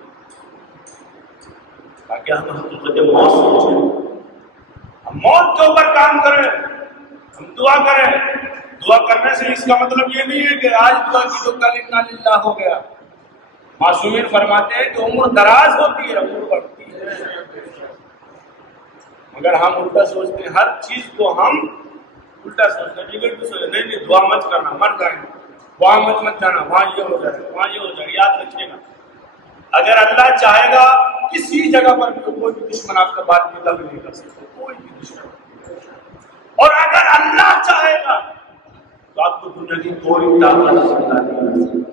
تاکہ ہم حقیقت موت سمجھیں، ہم موت کے اوپر کام کریں، ہم دعا کریں. دعا کرنے سے اس کا مطلب یہ نہیں ہے کہ آج دعا کی تو کل انا للہ ہو گیا. معصومین فرماتے ہیں کہ عمر دراز ہوتی ہے، عمر بڑھتی ہے، مگر ہم الٹا سوچتے ہیں. ہر چیز کو ہم الٹا سوچتے ہیں. نہیں دعا مت کرنا، مر جائیں گے، وہاں مت جانا، وہاں یہ ہو جائے گا، وہاں یہ ہو جائے گا. یاد رکھیے گا، اگر اللہ چاہے گا کسی جگہ پر بھی کوئی بھی دشمن آپ کا بات کی طلب نہیں کر سکتا، کوئی بھی دشمن. اور اگر اللہ چاہے گا تو آپ کو دنیا کی کوئی طاقت نہیں.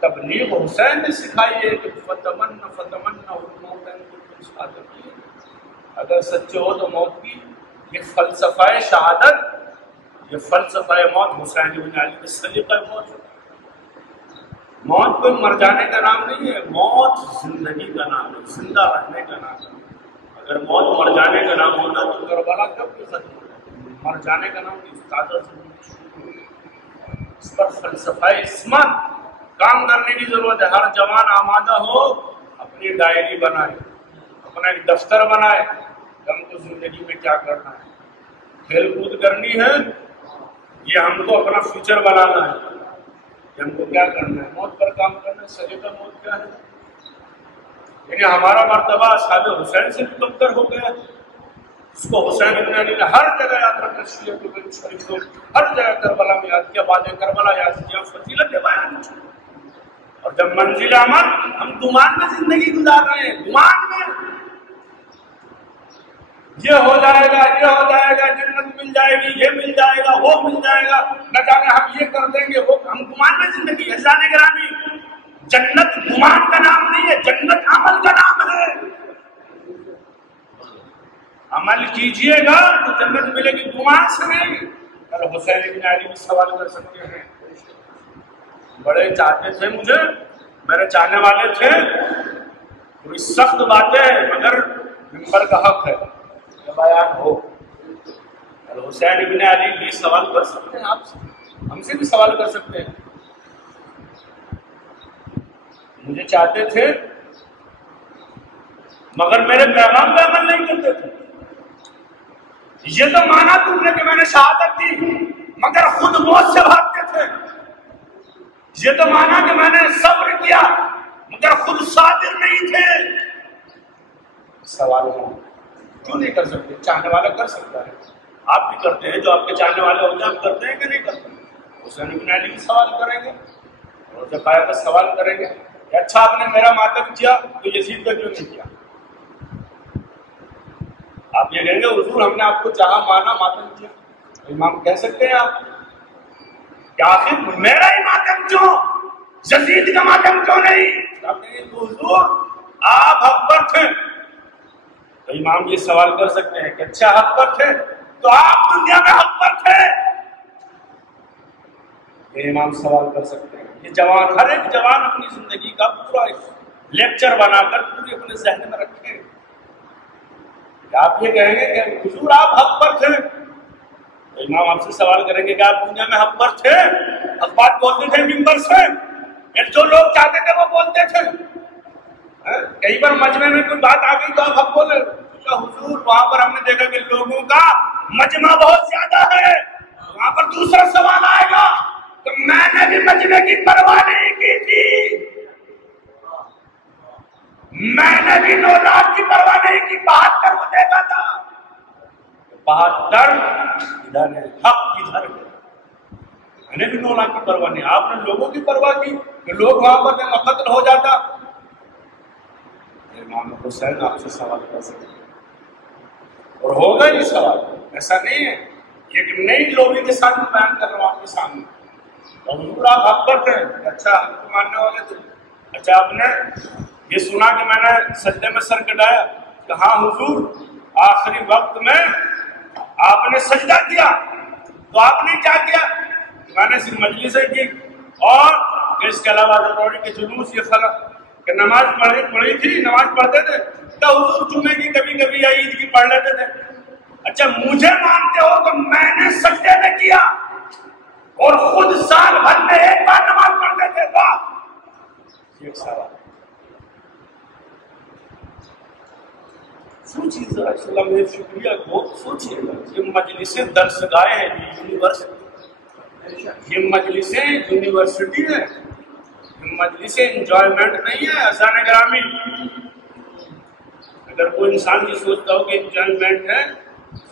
تبلیغ حسین نے سکھائی ہے کہ اگر سچے ہو تو موت کی. یہ فلسفہ شہادت یہ فلسفہ موت حسین بن علی کا سلیقہ موت ہے۔ موت کوئی مر جانے کا نام نہیں ہے، موت زندگی کا نام ہے، زندہ رہنے کا نام ہے۔ اگر موت مر جانے کا نام ہوتا تو کربلا کب کی ختم ہوتا؟ مر جانے کا نام تازہ زندگی۔ اس پر فلسفہ عصمت کام کرنے کی ضرورت ہے۔ ہر جوان آمادہ ہو، اپنی ڈائری بنائے، اپنا ایک دفتر بنائے کہ ہم کو زندگی میں کیا کرنا ہے، کھیل کود کرنی ہے، یہ ہم کو اپنا فیوچر بنانا ہے، یہ ہم کو کیا کرنا ہے، موت پر کام کرنا ہے۔ سلیقہ موت کیا ہے؟ یعنی ہمارا مرتبہ اصحاب حسین سے بھی بدتر ہو گیا، اس کو حسین بن علی نے ہر جگہ یاد رکھا، شیعہ کو شریف کو ہر جگہ کربلا میں یاد کیا، بعد کربلا یاد کیا، فضیلت بیان کی۔ اور جب منزل عمل ہم گمان میں زندگی گزار رہے ہیں، گمان میں یہ ہو جائے گا، یہ ہو جائے گا، جنت مل جائے گی، یہ مل جائے گا، وہ مل جائے گا، نہ جانے ہم یہ کر دیں گے، وہ ہم گمان میں زندگی ہے۔ جانے گرامی، جنت گمان کا نام نہیں ہے، جنت عمل کا نام ہے۔ عمل کیجئے گا تو جنت ملے گی، گمان سے نہیں۔ کل حسین بن علی بھی سوال کر سکتے ہیں، بڑے چاہتے تھے مجھے، میرے چاہنے والے تھے، کوئی سخت باتیں مگر منبر کا حق ہے کہ بیان ہو۔ کل حسین بن علی بھی سوال کر سکتے ہیں، آپ سے، ہم سے بھی سوال کر سکتے ہیں۔ مجھے چاہتے تھے مگر میرے پیغام پہ عمل نہیں کرتے تھے۔ یہ تو مانا تم نے کہ میں نے شہادت دی مگر خود موت سے بھاگتے تھے۔ یہ تو مانا کہ میں نے صبر کیا مگر خود صابر نہیں تھے۔ سوال ہے کیوں نہیں کر سکتے؟ چاہنے والا کر سکتا ہے، آپ بھی کرتے ہیں، جو آپ کے چاہنے والے ہوتے ہیں آپ کرتے ہیں کہ نہیں کرتے؟ حسین بن علی بھی سوال کریں گے اور جب آیا کا سوال کریں گے کہ اچھا آپ نے میرا ماتم کیا تو یزید کا کیوں نہیں کیا؟ آپ یہ کہیں گے حضور ہم نے آپ کو چاہا، مانا، ماتم کیا۔ امام کہہ سکتے ہیں آپ کہ آخر میرا ہی ماتم کیوں، یزید کا ماتم کیوں نہیں؟ آپ کہیں گے حضور آپ حق پر تھے، تو امام یہ سوال کر سکتے ہیں کہ اچھا حق پر تھے تو آپ دنیا میں حق پر تھے۔ یہ امام سوال کر سکتے ہیں۔ یہ جوان، ہر ایک جوان اپنی زندگی کا پورا لیکچر بنا کر پورے اپنے ذہن میں رکھیں۔ آپ یہ کہیں گے کہ حضور آپ حق پر تھے، تو امام آپ سے سوال کریں گے کہ آپ دنیا میں حق پر تھے، حق بات بولتے تھے منبر سے، جو لوگ چاہتے تھے وہ بولتے تھے؟ کئی بار مجمع میں کوئی بات آ گئی تو آپ حق بولے، حضور وہاں پر ہم نے دیکھا کہ لوگوں کا مجمع بہت زیادہ ہے، وہاں پر دوسرا سوال آئے گا تو میں نے بھی مجمع کی پرواہ نہیں کی تھی، میں نے بھی 9 لاکھ کی پرواہ نہیں کی، 72 کو دیکھا تھا، 72 ادھر ہے، حق ادھر ہے، میں نے بھی 9 لاکھ کی پرواہ نہیں۔ آپ نے لوگوں کی پرواہ کی کہ لوگ وہاں پر قتل ہو جاتا۔ امام حسین آپ سے سوال کر سکتے ہیں اور ہوگا یہ سوال، ایسا نہیں ہے یہ کہ نئی لوگوں کے ساتھ بیان کر رہا ہوں آپ کے سامنے۔ اور حضور آپ حق پر تھے، اچھا حق کو ماننے والے تھے، اچھا آپ نے یہ سنا کہ میں نے سجدے میں سر کٹایا کہ ہاں حضور آخری وقت میں آپ نے سجدہ کیا، تو آپ نے کیا کیا؟ میں نے صرف مجلسیں کی اور اس کے علاوہ ضروری کے جلوس یہ فرق کہ نماز پڑھی تھی، نماز پڑھتے تھے تو حضور جمعے کی کبھی کبھی یا عید کی پڑھ لیتے تھے۔ اچھا مجھے مانتے ہو تو میں نے سجدے میں کیا اور خود سال بھر میں ایک بار نماز پڑھتے تھے، واہ! ایک سوال سوچیے ذرا، اسلام میں شکریہ بہت سوچیے گا۔ یہ مجلسیں درس گاہ ہیں، یہ مجلسیں یونیورسٹی ہے، مجلسیں انجوائمنٹ نہیں ہے۔ اذان گرامی، اگر کوئی انسان یہ سوچتا ہو کہ انجوائمنٹ ہے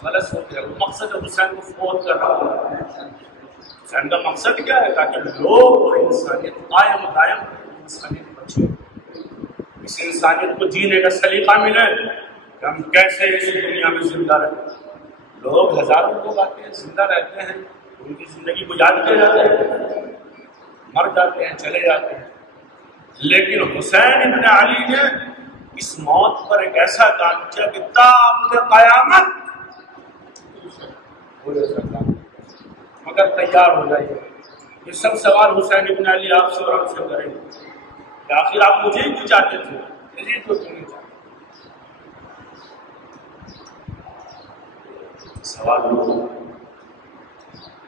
غلط سوچ ہے۔ وہ مقصد حسین کو فوت کر رہا ہے۔ حسین کا مقصد کیا ہے؟ تاکہ لوگ اور انسانیت قائم دائم انسانیت بچے، اس انسانیت کو جینے کا سلیقہ ملے کہ ہم کیسے اس دنیا میں زندہ رہیں۔ لوگ ہزاروں لوگ آتے ہیں، زندہ رہتے ہیں، ان کی زندگی کو یاد کیا جاتا ہے، مر جاتے ہیں، چلے جاتے ہیں، لیکن حسین ابن علی نے اس موت پر ایک ایسا کام کیا کہ تا قیامت مگر تیار ہو جائیے. یہ سب سوال حسین ابن علی آپ سے اور ہم سے کریں گے کہ آخر آپ مجھے ہی کیوں چاہتے تھے, مجھے تو کیوں نہیں چاہتے. سوال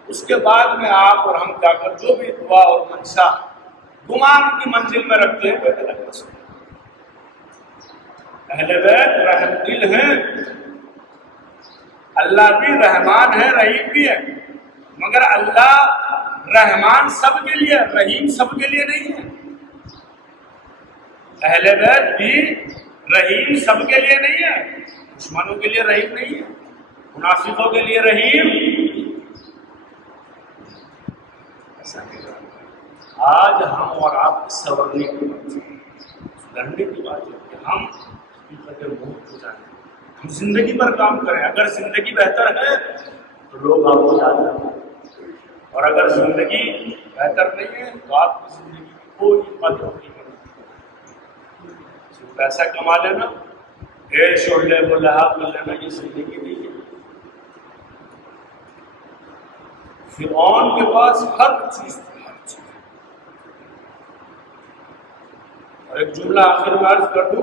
اس کے بعد میں آپ اور ہم جا کر جو بھی دعا اور منشا گمان کی منزل میں رکھتے ہیں وہ الگ مسئلہ. اہل بیت رحم دل ہیں, اللہ بھی رحمان ہے رحیم بھی ہے, مگر اللہ رحمان سب کے لیے رحیم سب کے لیے نہیں ہے. اہل بیت بھی رحیم سب کے لیے نہیں ہے, دشمنوں کے لیے رحیم نہیں ہے, منافقوں کے لیے رحیم. آج ہم اور آپ سنورنے کی بات ہے, لڑنے کی بات ہے کہ ہم موت کو جانیں, ہم زندگی پر کام کریں. اگر زندگی بہتر ہے تو لوگ آپ کو یاد رکھیں, اور اگر زندگی بہتر نہیں ہے تو آپ کی زندگی کی کوئی قدر نہیں کرے. پیسہ کما لینا, عیش اور لہو و لہب کر لینا, یہ زندگی نہیں ہے. فرعون کے پاس ہر چیز تھی, اور ایک جملہ آخر میں عرض کر دوں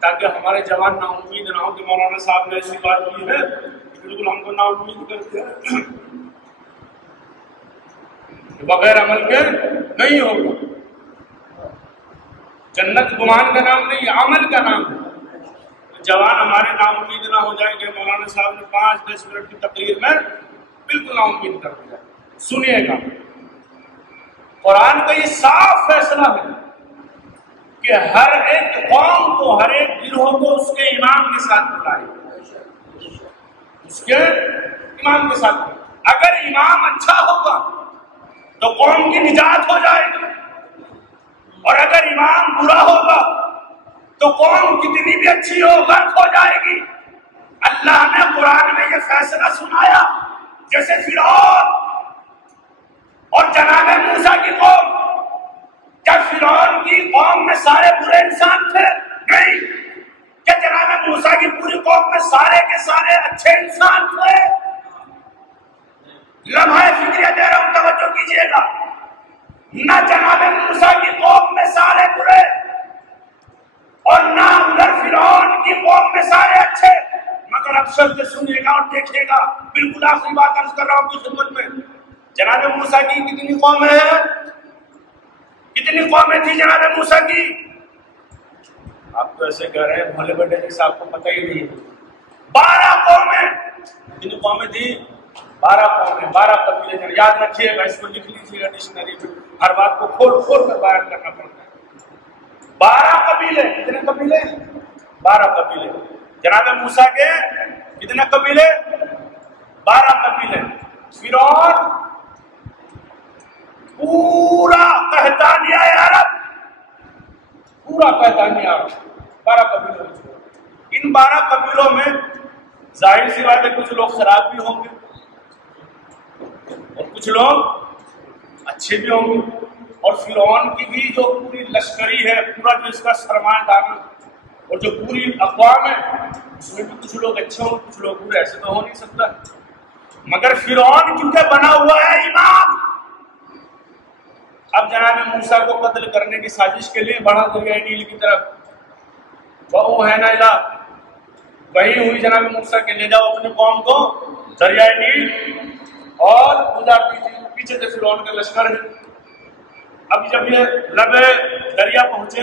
تاکہ ہمارے جوان نا امید نہ ہو کہ مولانا صاحب نے ایسی بات کی ہے بالکل ہم کو نا امید کرتے ہیں بغیر عمل کے نہیں ہوگا. جنت گمان کا نام نہیں, عمل کا نام ہے. جوان ہمارے نا امید نہ ہو جائیں کہ مولانا صاحب نے 5-10 منٹ کی تقریر میں بالکل نا امید کر دیا. سنیے گا, قرآن کا یہ صاف فیصلہ ہے کہ ہر ایک قوم کو, ہر ایک گروہ کو اس کے امام کے ساتھ بلائے, اس کے امام کے ساتھ. اگر امام اچھا ہوگا تو قوم کی نجات ہو جائے گی, اور اگر امام برا ہوگا تو قوم کتنی بھی اچھی ہو غرق ہو جائے گی. اللہ نے قرآن میں یہ فیصلہ سنایا. جیسے فرعون اور جناب موسیٰ کی قوم, کیا فرعون کی قوم میں سارے برے انسان تھے؟ نہیں. کیا جناب موسیٰ کی پوری قوم میں سارے کے سارے اچھے انسان تھے؟ لمحہ فکریہ دے رہا ہوں, توجہ کیجیے گا. نہ جناب موسیٰ کی قوم میں سارے برے, اور نہ ادھر فرعون کی قوم میں سارے اچھے. مگر افسر سے سنیے گا اور دیکھیے گا, بالکل آخری بات عرض کر رہا ہوں آپ کی خدمت میں. جناب موسیٰ کی کتنی قومیں ہیں؟ کتنی قومیں تھی جناب موسیٰ کی؟ آپ تو ایسے کہہ رہے ہیں بھولے بیٹے جیسے آپ کو پتہ ہی نہیں ہے. 12 قومیں. کتنی قومیں تھی؟ 12 قومیں, 12 قبیلے. یاد رکھیے گا, اس کو لکھ لیجیے گا ڈکشنری میں, ہر بات کو کھول کھول کر بیان کرنا پڑتا ہے. 12 قبیلے. کتنے قبیلے؟ 12 قبیلے. جناب موسیٰ کے کتنے قبیلے؟ 12 قبیلے. فرعون پورا قحطانیہ عرب, پورا قحطانیہ عرب 12 قبیلوں میں. ان 12 قبیلوں میں ظاہر سی بات ہے کچھ لوگ خراب بھی ہوں گے اور کچھ لوگ اچھے بھی ہوں گے. اور فرعون کی بھی جو پوری لشکری ہے, پورا جو اس کا سرمایہ داری اور جو پوری اقوام ہے, اس میں بھی کچھ لوگ اچھے ہوں کچھ لوگ برے. ایسے تو ہو نہیں سکتا. مگر فرعون کیونکہ بنا ہوا ہے امام, اب جناب موسیٰ کو قتل کرنے کی سازش کے لیے بڑھا دریائے نیل کی طرف. وہ ہے نا وہی ہوئی جناب موسیٰ کے, لے جاؤ اپنی قوم کو دریائے نیل اور گزار دیجیے. پیچھے سے فرعون کا لشکر ہے. اب جب یہ لب دریا پہنچے,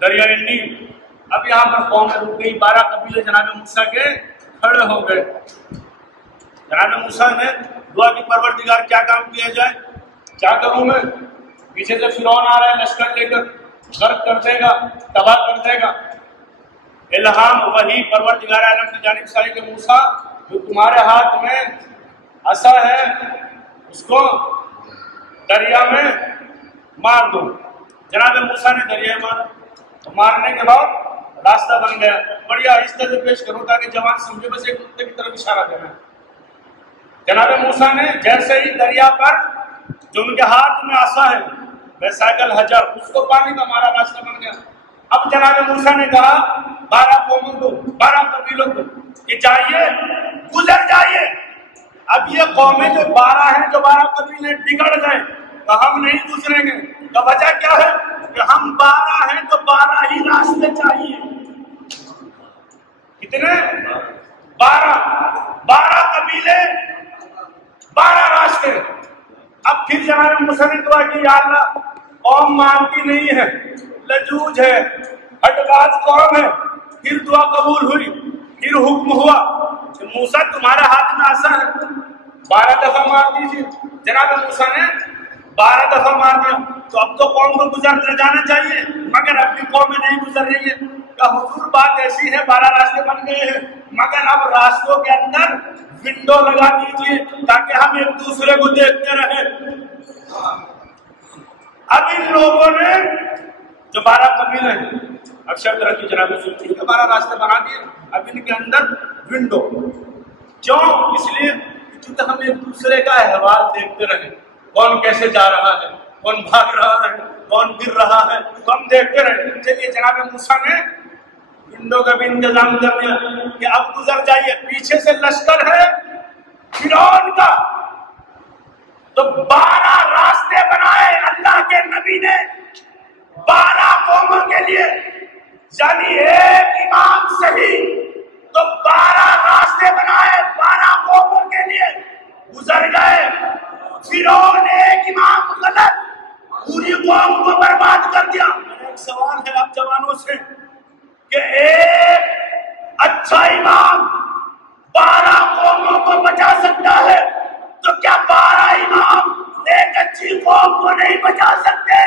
دریائے نیل, اب یہاں پر قومیں رک گئی. 12 قبیلے جناب موسیٰ کے کھڑے ہو گئے. جناب موسیٰ نے دعا کی پروردگار کیا کام کیا جائے, کیا کروں میں؟ پیچھے سے فرعون آ رہا ہے لشکر لے کر, غرق کر دے گا, تباہ کر دے گا. الہام وحی پروردگار عالم کی جانب سے کہ موسیٰ جو تمہارے ہاتھ میں عصا ہے اس کو دریا میں مار دو. جناب موسیٰ نے دریا مارا, مارنے کے بعد راستہ بن گیا. بڑی آہستہ سے پیش کرو تاکہ جوان سمجھے, بس ایک نقطے کی طرف اشارہ دینا. جناب موسیٰ نے جیسے ہی دریا پر جو ان کے ہاتھ میں عصا ہے ویسائکل حجر, اس کو پانی کا مارا, راستہ بن گیا. اب جناب موسیٰ نے کہا 12 قوموں کو, 12 قبیلوں کو کہ جائیے, گزر جائیے. اب یہ قومیں جو 12 ہیں، جو 12 قبیلے بگڑ گئے تو ہم نہیں گزریں گے، تو وجہ کیا ہے کہ ہم 12 ہیں تو 12 ہی راستے چاہیے. کتنے؟ 12 قبیلے 12 راستے. اب پھر جناب موسیٰ نے دعا کی، یا اللہ قوم مانتی نہیں ہے، لجوج ہے، ہٹ باز قوم ہے. پھر دعا قبول ہوئی، پھر حکم ہوا کہ موسیٰ تمہارے ہاتھ میں عصا ہے، 12 دفعہ مار دیجیے. جناب موسیٰ نے 12 دفعہ مار دیا. تو اب تو قوم کو گزر جانا چاہیے، مگر اب بھی قومیں نہیں گزر رہی ہے. کہ حضور بات ایسی ہے، 12 راستے بن گئے ہیں، مگر اب راستوں کے اندر ونڈو لگا دیجیے تاکہ ہم ایک دوسرے کو دیکھتے رہیں. اب ان لوگوں نے جو 12 قبیلے ہیں، اب شرط رکھی جناب ٹھیک ہے 12 راستے بنا دیے، اب ان کے اندر ونڈو. کیوں؟ اس لیے کیونکہ ہم ایک دوسرے کا احوال دیکھتے رہیں، کون کیسے جا رہا ہے، کون بھاگ رہا ہے، کون گر رہا ہے، تو ہم دیکھتے رہیں. چلیے جناب موسیٰ نے ونڈو کا بھی انتظام کر دیا کہ اب گزر جائیے. پیچھے سے لشکر ہے فرعون کا، تو 12 راستے بنائے اللہ کے نبی نے 12 قوموں کے لیے. یعنی ایک امام صحیح تو 12 راستے بنائے 12 قوموں کے لیے، گزر گئے. فرعون ایک امام غلط پوری قوم کو برباد کر دیا. ایک سوال ہے آپ جوانوں سے کہ ایک اچھا امام 12 قوموں کو بچا سکتا ہے، تو کیا 12 امام ایک اچھی قوم کو نہیں بچا سکتے؟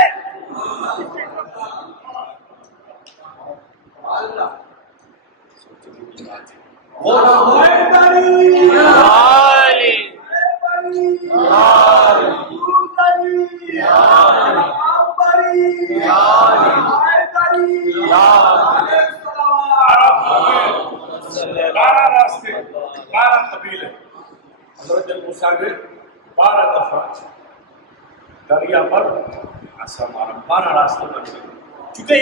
راستے 12 قبیلے حضرت موسیٰ نے 12 دفعہ دریا پر عصا مارا، 12 راستے بن گئے. چونکہ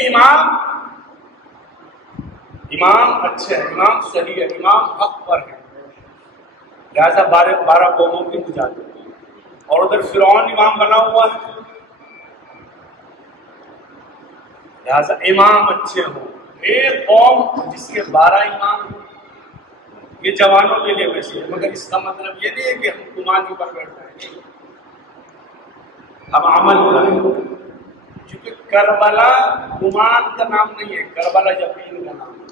امام اچھے ہیں، امام صحیح ہے، امام حق پر ہے، لہذا 12 قوموں کی نجات ہوتی ہے. اور ادھر فرعون امام بنا ہوا ہے، لہذا امام اچھے ہوں. ایک قوم جس کے 12 امام ہوں، یہ جوانوں کے لیے ویسے ہے، مگر اس کا مطلب یہ نہیں ہے کہ ہم گمان پر بیٹھ جائیں، ہم عمل کریں. کیونکہ کربلا گمان کا نام نہیں ہے، کربلا یقین کا نام ہے،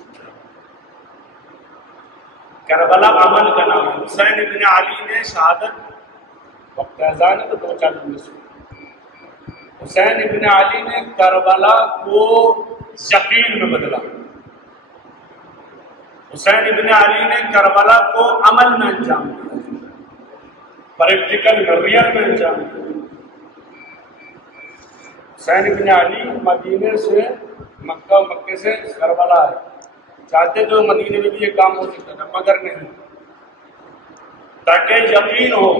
کربلا عمل کا نام ہے. حسین ابن علی نے شہادت وقت اذان تو 2-4 دن میں سنی. حسین ابن علی نے کربلا کو یقین میں بدلا، حسین ابن علی نے کربلا کو عمل میں انجام دیا، پریکٹیکل ریئل میں انجام دیا. حسین ابن علی مدینے سے مکے سے کربلا ہے، چاہتے تو مدینے میں بھی یہ کام ہو سکتا تھا، مگر نہیں، تاکہ یقین ہو،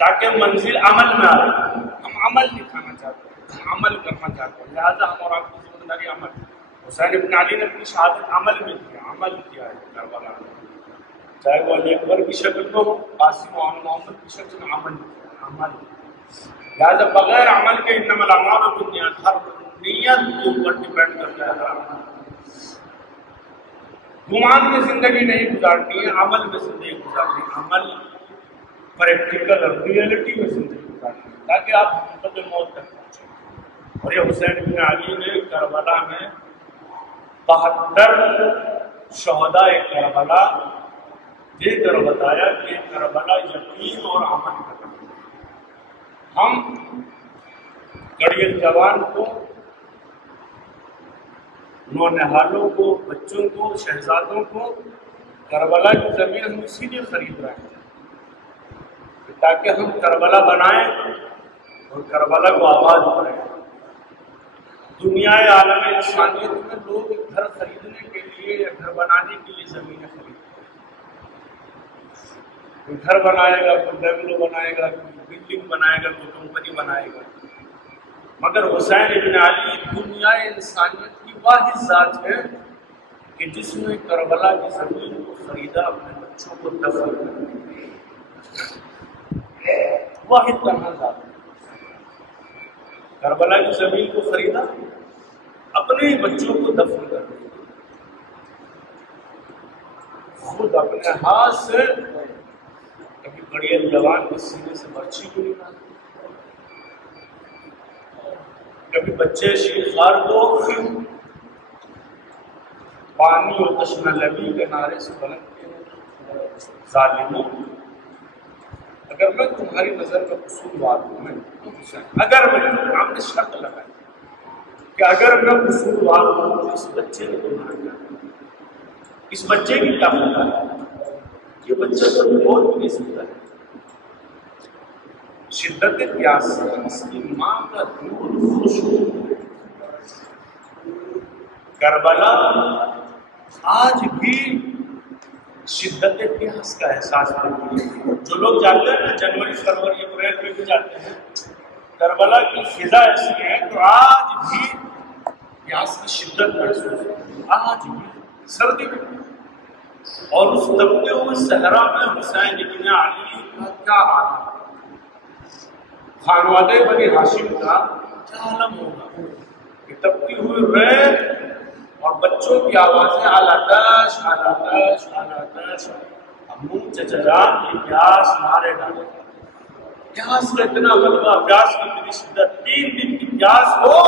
تاکہ منزل عمل میں آئے. ہم عمل دکھانا چاہتے ہیں، ہم عمل کرنا چاہتے ہیں، لہٰذا ہم اور آپ کی ذمہ داری عمل. حسین ابن علی نے اپنی شہادت عمل میں کیا، عمل کیا ہے کربلا میں، چاہے وہ علی اکبر کی شکل کو ہو، قاسم و محمد کی شکل میں عمل کیا، عمل. لہٰذا بغیر عمل کے انما الاعمال بالنیات، ہر نیت کے اوپر ڈپینڈ کرتا ہے ہر عمل. گمان میں زندگی نہیں گزارنی ہے، عمل میں زندگی گزارنی ہے، عمل پریکٹیکل ریئلٹی میں زندگی گزارنی ہے، تاکہ آپ حقیقت موت تک پہنچیں. اور یہ حسین بن علی نے کربلا میں 72 شہداء کربلا دے کر بتایا کہ کربلا یقین اور عمل کا نام ہے. ہم گڑیل جوان کو، نونہالوں کو، بچوں کو، شہزادوں کو کربلا کی زمین ہم اسی لیے خرید رہے ہیں تاکہ ہم کربلا بنائیں اور کربلا کو آباد کریں. دنیا عالم انسانیت میں لوگ گھر خریدنے کے لیے یا گھر بنانے کے لیے زمینیں خریدتے ہیں. کوئی گھر بنائے گا، کوئی بنگلو بنائے گا، کوئی بلڈنگ بنائے گا، کوئی کمپنی بنائے گا. مگر حسین ابن علی دنیا انسانیت کی واحد ذات ہے کہ جس نے کربلا کی زمین کو خریدا اپنے بچوں کو دفن کر. واحد تنہا ذات کربلا کی زمین کو خریدا، اپنے بچوں کو دفن کر دیا، خود اپنے ہاتھ سے کبھی بڑی جوان کے سینے سے برچھی کو نکالا، کبھی بچے شیخار کو پانی اور تشنہ لبی کے نعرے سے بلند کیا۔ ظالموں، اگر میں تمہاری نظر کا قصوروار ہوں، اگر میں ہم نے شرط لگائی کہ اگر میں قصوروار ہوں تو اس بچے نے تمہارا کیا، اس بچے کی کیا پتہ ہے، یہ بچہ تو بہت بھی نہیں سکتا ہے۔ شدت پیاس سے اس کی ماں کا دودھ خوش ہو گیا۔ کربلا آج بھی شدت پیاس کا احساس کرتی ہے۔ جو لوگ جاتے ہیں نا جنوری فروری اپریل میں بھی جاتے ہیں، کربلا کی فضا ایسی ہے تو آج بھی پیاس کی شدت محسوس ہوتی ہے، آج بھی سردی میں۔ اور اس تپتے ہوئے صحرا میں حسین ابن علی کا کیا حال ہے، خانوادے بنی ہاشم کا کیا عالم ہوگا کہ تپتی ہوئی ریت اور بچوں کی آوازیں آلاتش آلاتش آلاتش، منہ چچجان کی پیاس مارے ڈالے، پیاس کا اتنا غلبہ، پیاس کی اتنی شدت، 3 دن کی پیاس ہو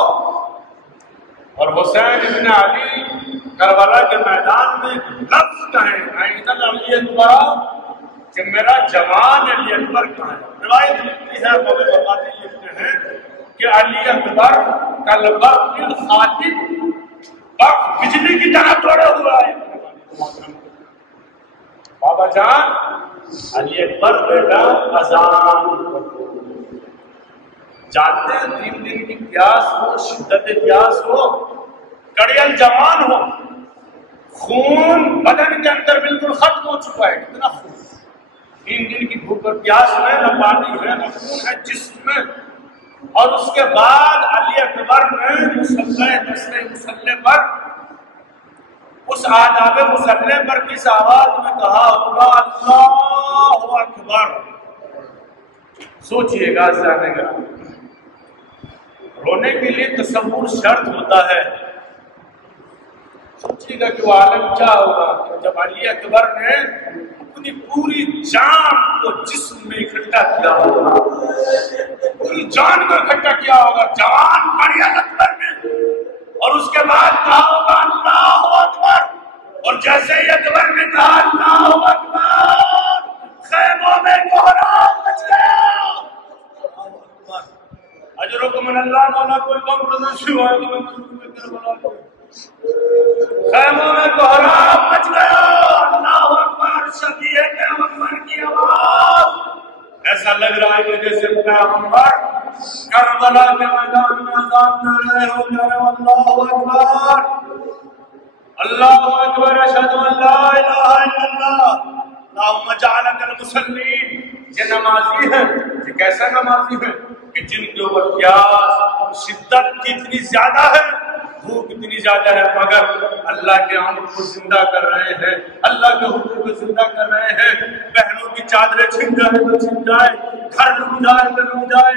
اور حسین ابن علی کربلا کے میدان میں لفظ کہیں علی اکبر کہ میرا جوان علی اکبر کہاں ہے۔ روایت لکھتی ہے، بابے بقاتی لکھتے ہیں کہ علی اکبر کالبرق الخاطف، برق بجلی کی طرح توڑا ہوا ہے۔ بابا جان علی اکبر بیٹا اذان جانتے ہیں 3 دن کی پیاس ہو، شدت پیاس ہو، کڑیل جوان ہو، خون بدن کے اندر بالکل ختم ہو چکا ہے، کتنا خون، 3 دن کی بھوک اور پیاس میں نہ پانی ہے نہ خون ہے جسم میں، اور اس کے بعد علی اکبر نے مسلح پر اس آداب مسلح پر کس آواز میں کہا ہوگا اللہ اکبر، سوچئے گا جانے گا۔ رونے کے لیے تصور شرط ہوتا ہے، سوچئے گا کہ وہ عالم کیا ہوگا کہ جب علی اکبر نے اپنی پوری جان کو جسم میں اکٹھا کیا ہوگا، پوری جان کو اکٹھا کیا ہوگا جوان علی اکبر نے، اور اس کے بعد کہا ہوگا اللہ اکبر، اور جیسے ہی اکبر نے کہا اللہ اکبر خیموں میں کوہرام مچ گیا۔ اجرکم من اللہ مولا کوئی کم شیوائے خیموں میں کوہرام مچ گیا، اللہ اکبر شبیہ پیغمبر کی آواز، ایسا لگ رہا ہے کہ جیسے پیغمبر کربلا کے میدان میں اذان دے رہے ہو، کہہ رہے اللہ اکبر اللہ اکبر اشہد ان لا الہ الا اللہ اللہم اجعلنا المصلین۔ یہ نمازی ہیں، یہ کیسا نمازی ہیں کہ جن کے اوپر پیاس شدت کی اتنی زیادہ ہے، بھوک اتنی زیادہ ہے، مگر اللہ کے امر کو زندہ کر رہے ہیں، اللہ کے حکم کو زندہ کر رہے ہیں۔ بہنوں کی چادریں چھن جائے تو چھن جائے، گھر ڈوب جائے تو ڈوب جائے،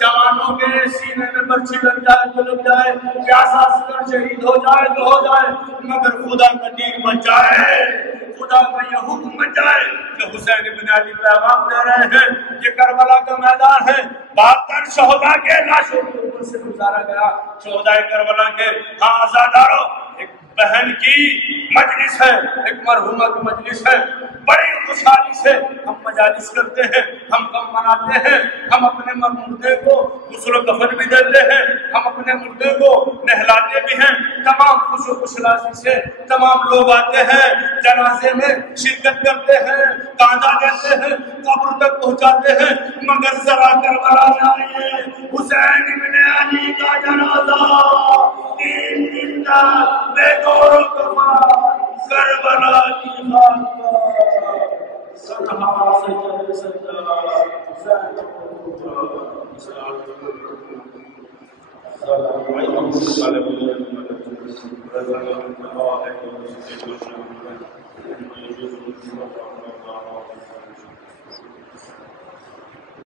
جوانوں کے سینے میں برچھی لگ جائے تو لگ جائے، پیاسا سر شہید ہو جائے تو ہو جائے، مگر خدا کا دین بچ جائے، خدا کا یہ حکم بچ جائے کہ حسین ابن علی پیغام دے رہے ہیں۔ یہ کربلا کا میدان ہے، 72 شہداء کے لاشوں کے اوپر سے گزارا گیا، شہداء کربلا کے۔ ہاں عزادارو، ایک بہن کی مجلس ہے، ایک مرحومہ کی مجلس ہے، بڑی خوشحالی سے ہم مجالس کرتے ہیں، ہم غم مناتے ہیں، ہم اپنے مردے کو غسل و کفن بھی دیتے ہیں، ہم اپنے مردے کو نہلاتے بھی ہیں، تمام خوش و خوشحالی سے تمام لوگ آتے ہیں، جنازے میں شرکت کرتے ہیں، کاندھا دیتے ہیں، قبر تک پہنچاتے ہیں، مگر ذرا کربلا میں آئیے، حسین ابن علی کا جنازہ 3 دن تک بے دور و کفن کربلا کی خاک پر سرحا سے چلے سجا حسین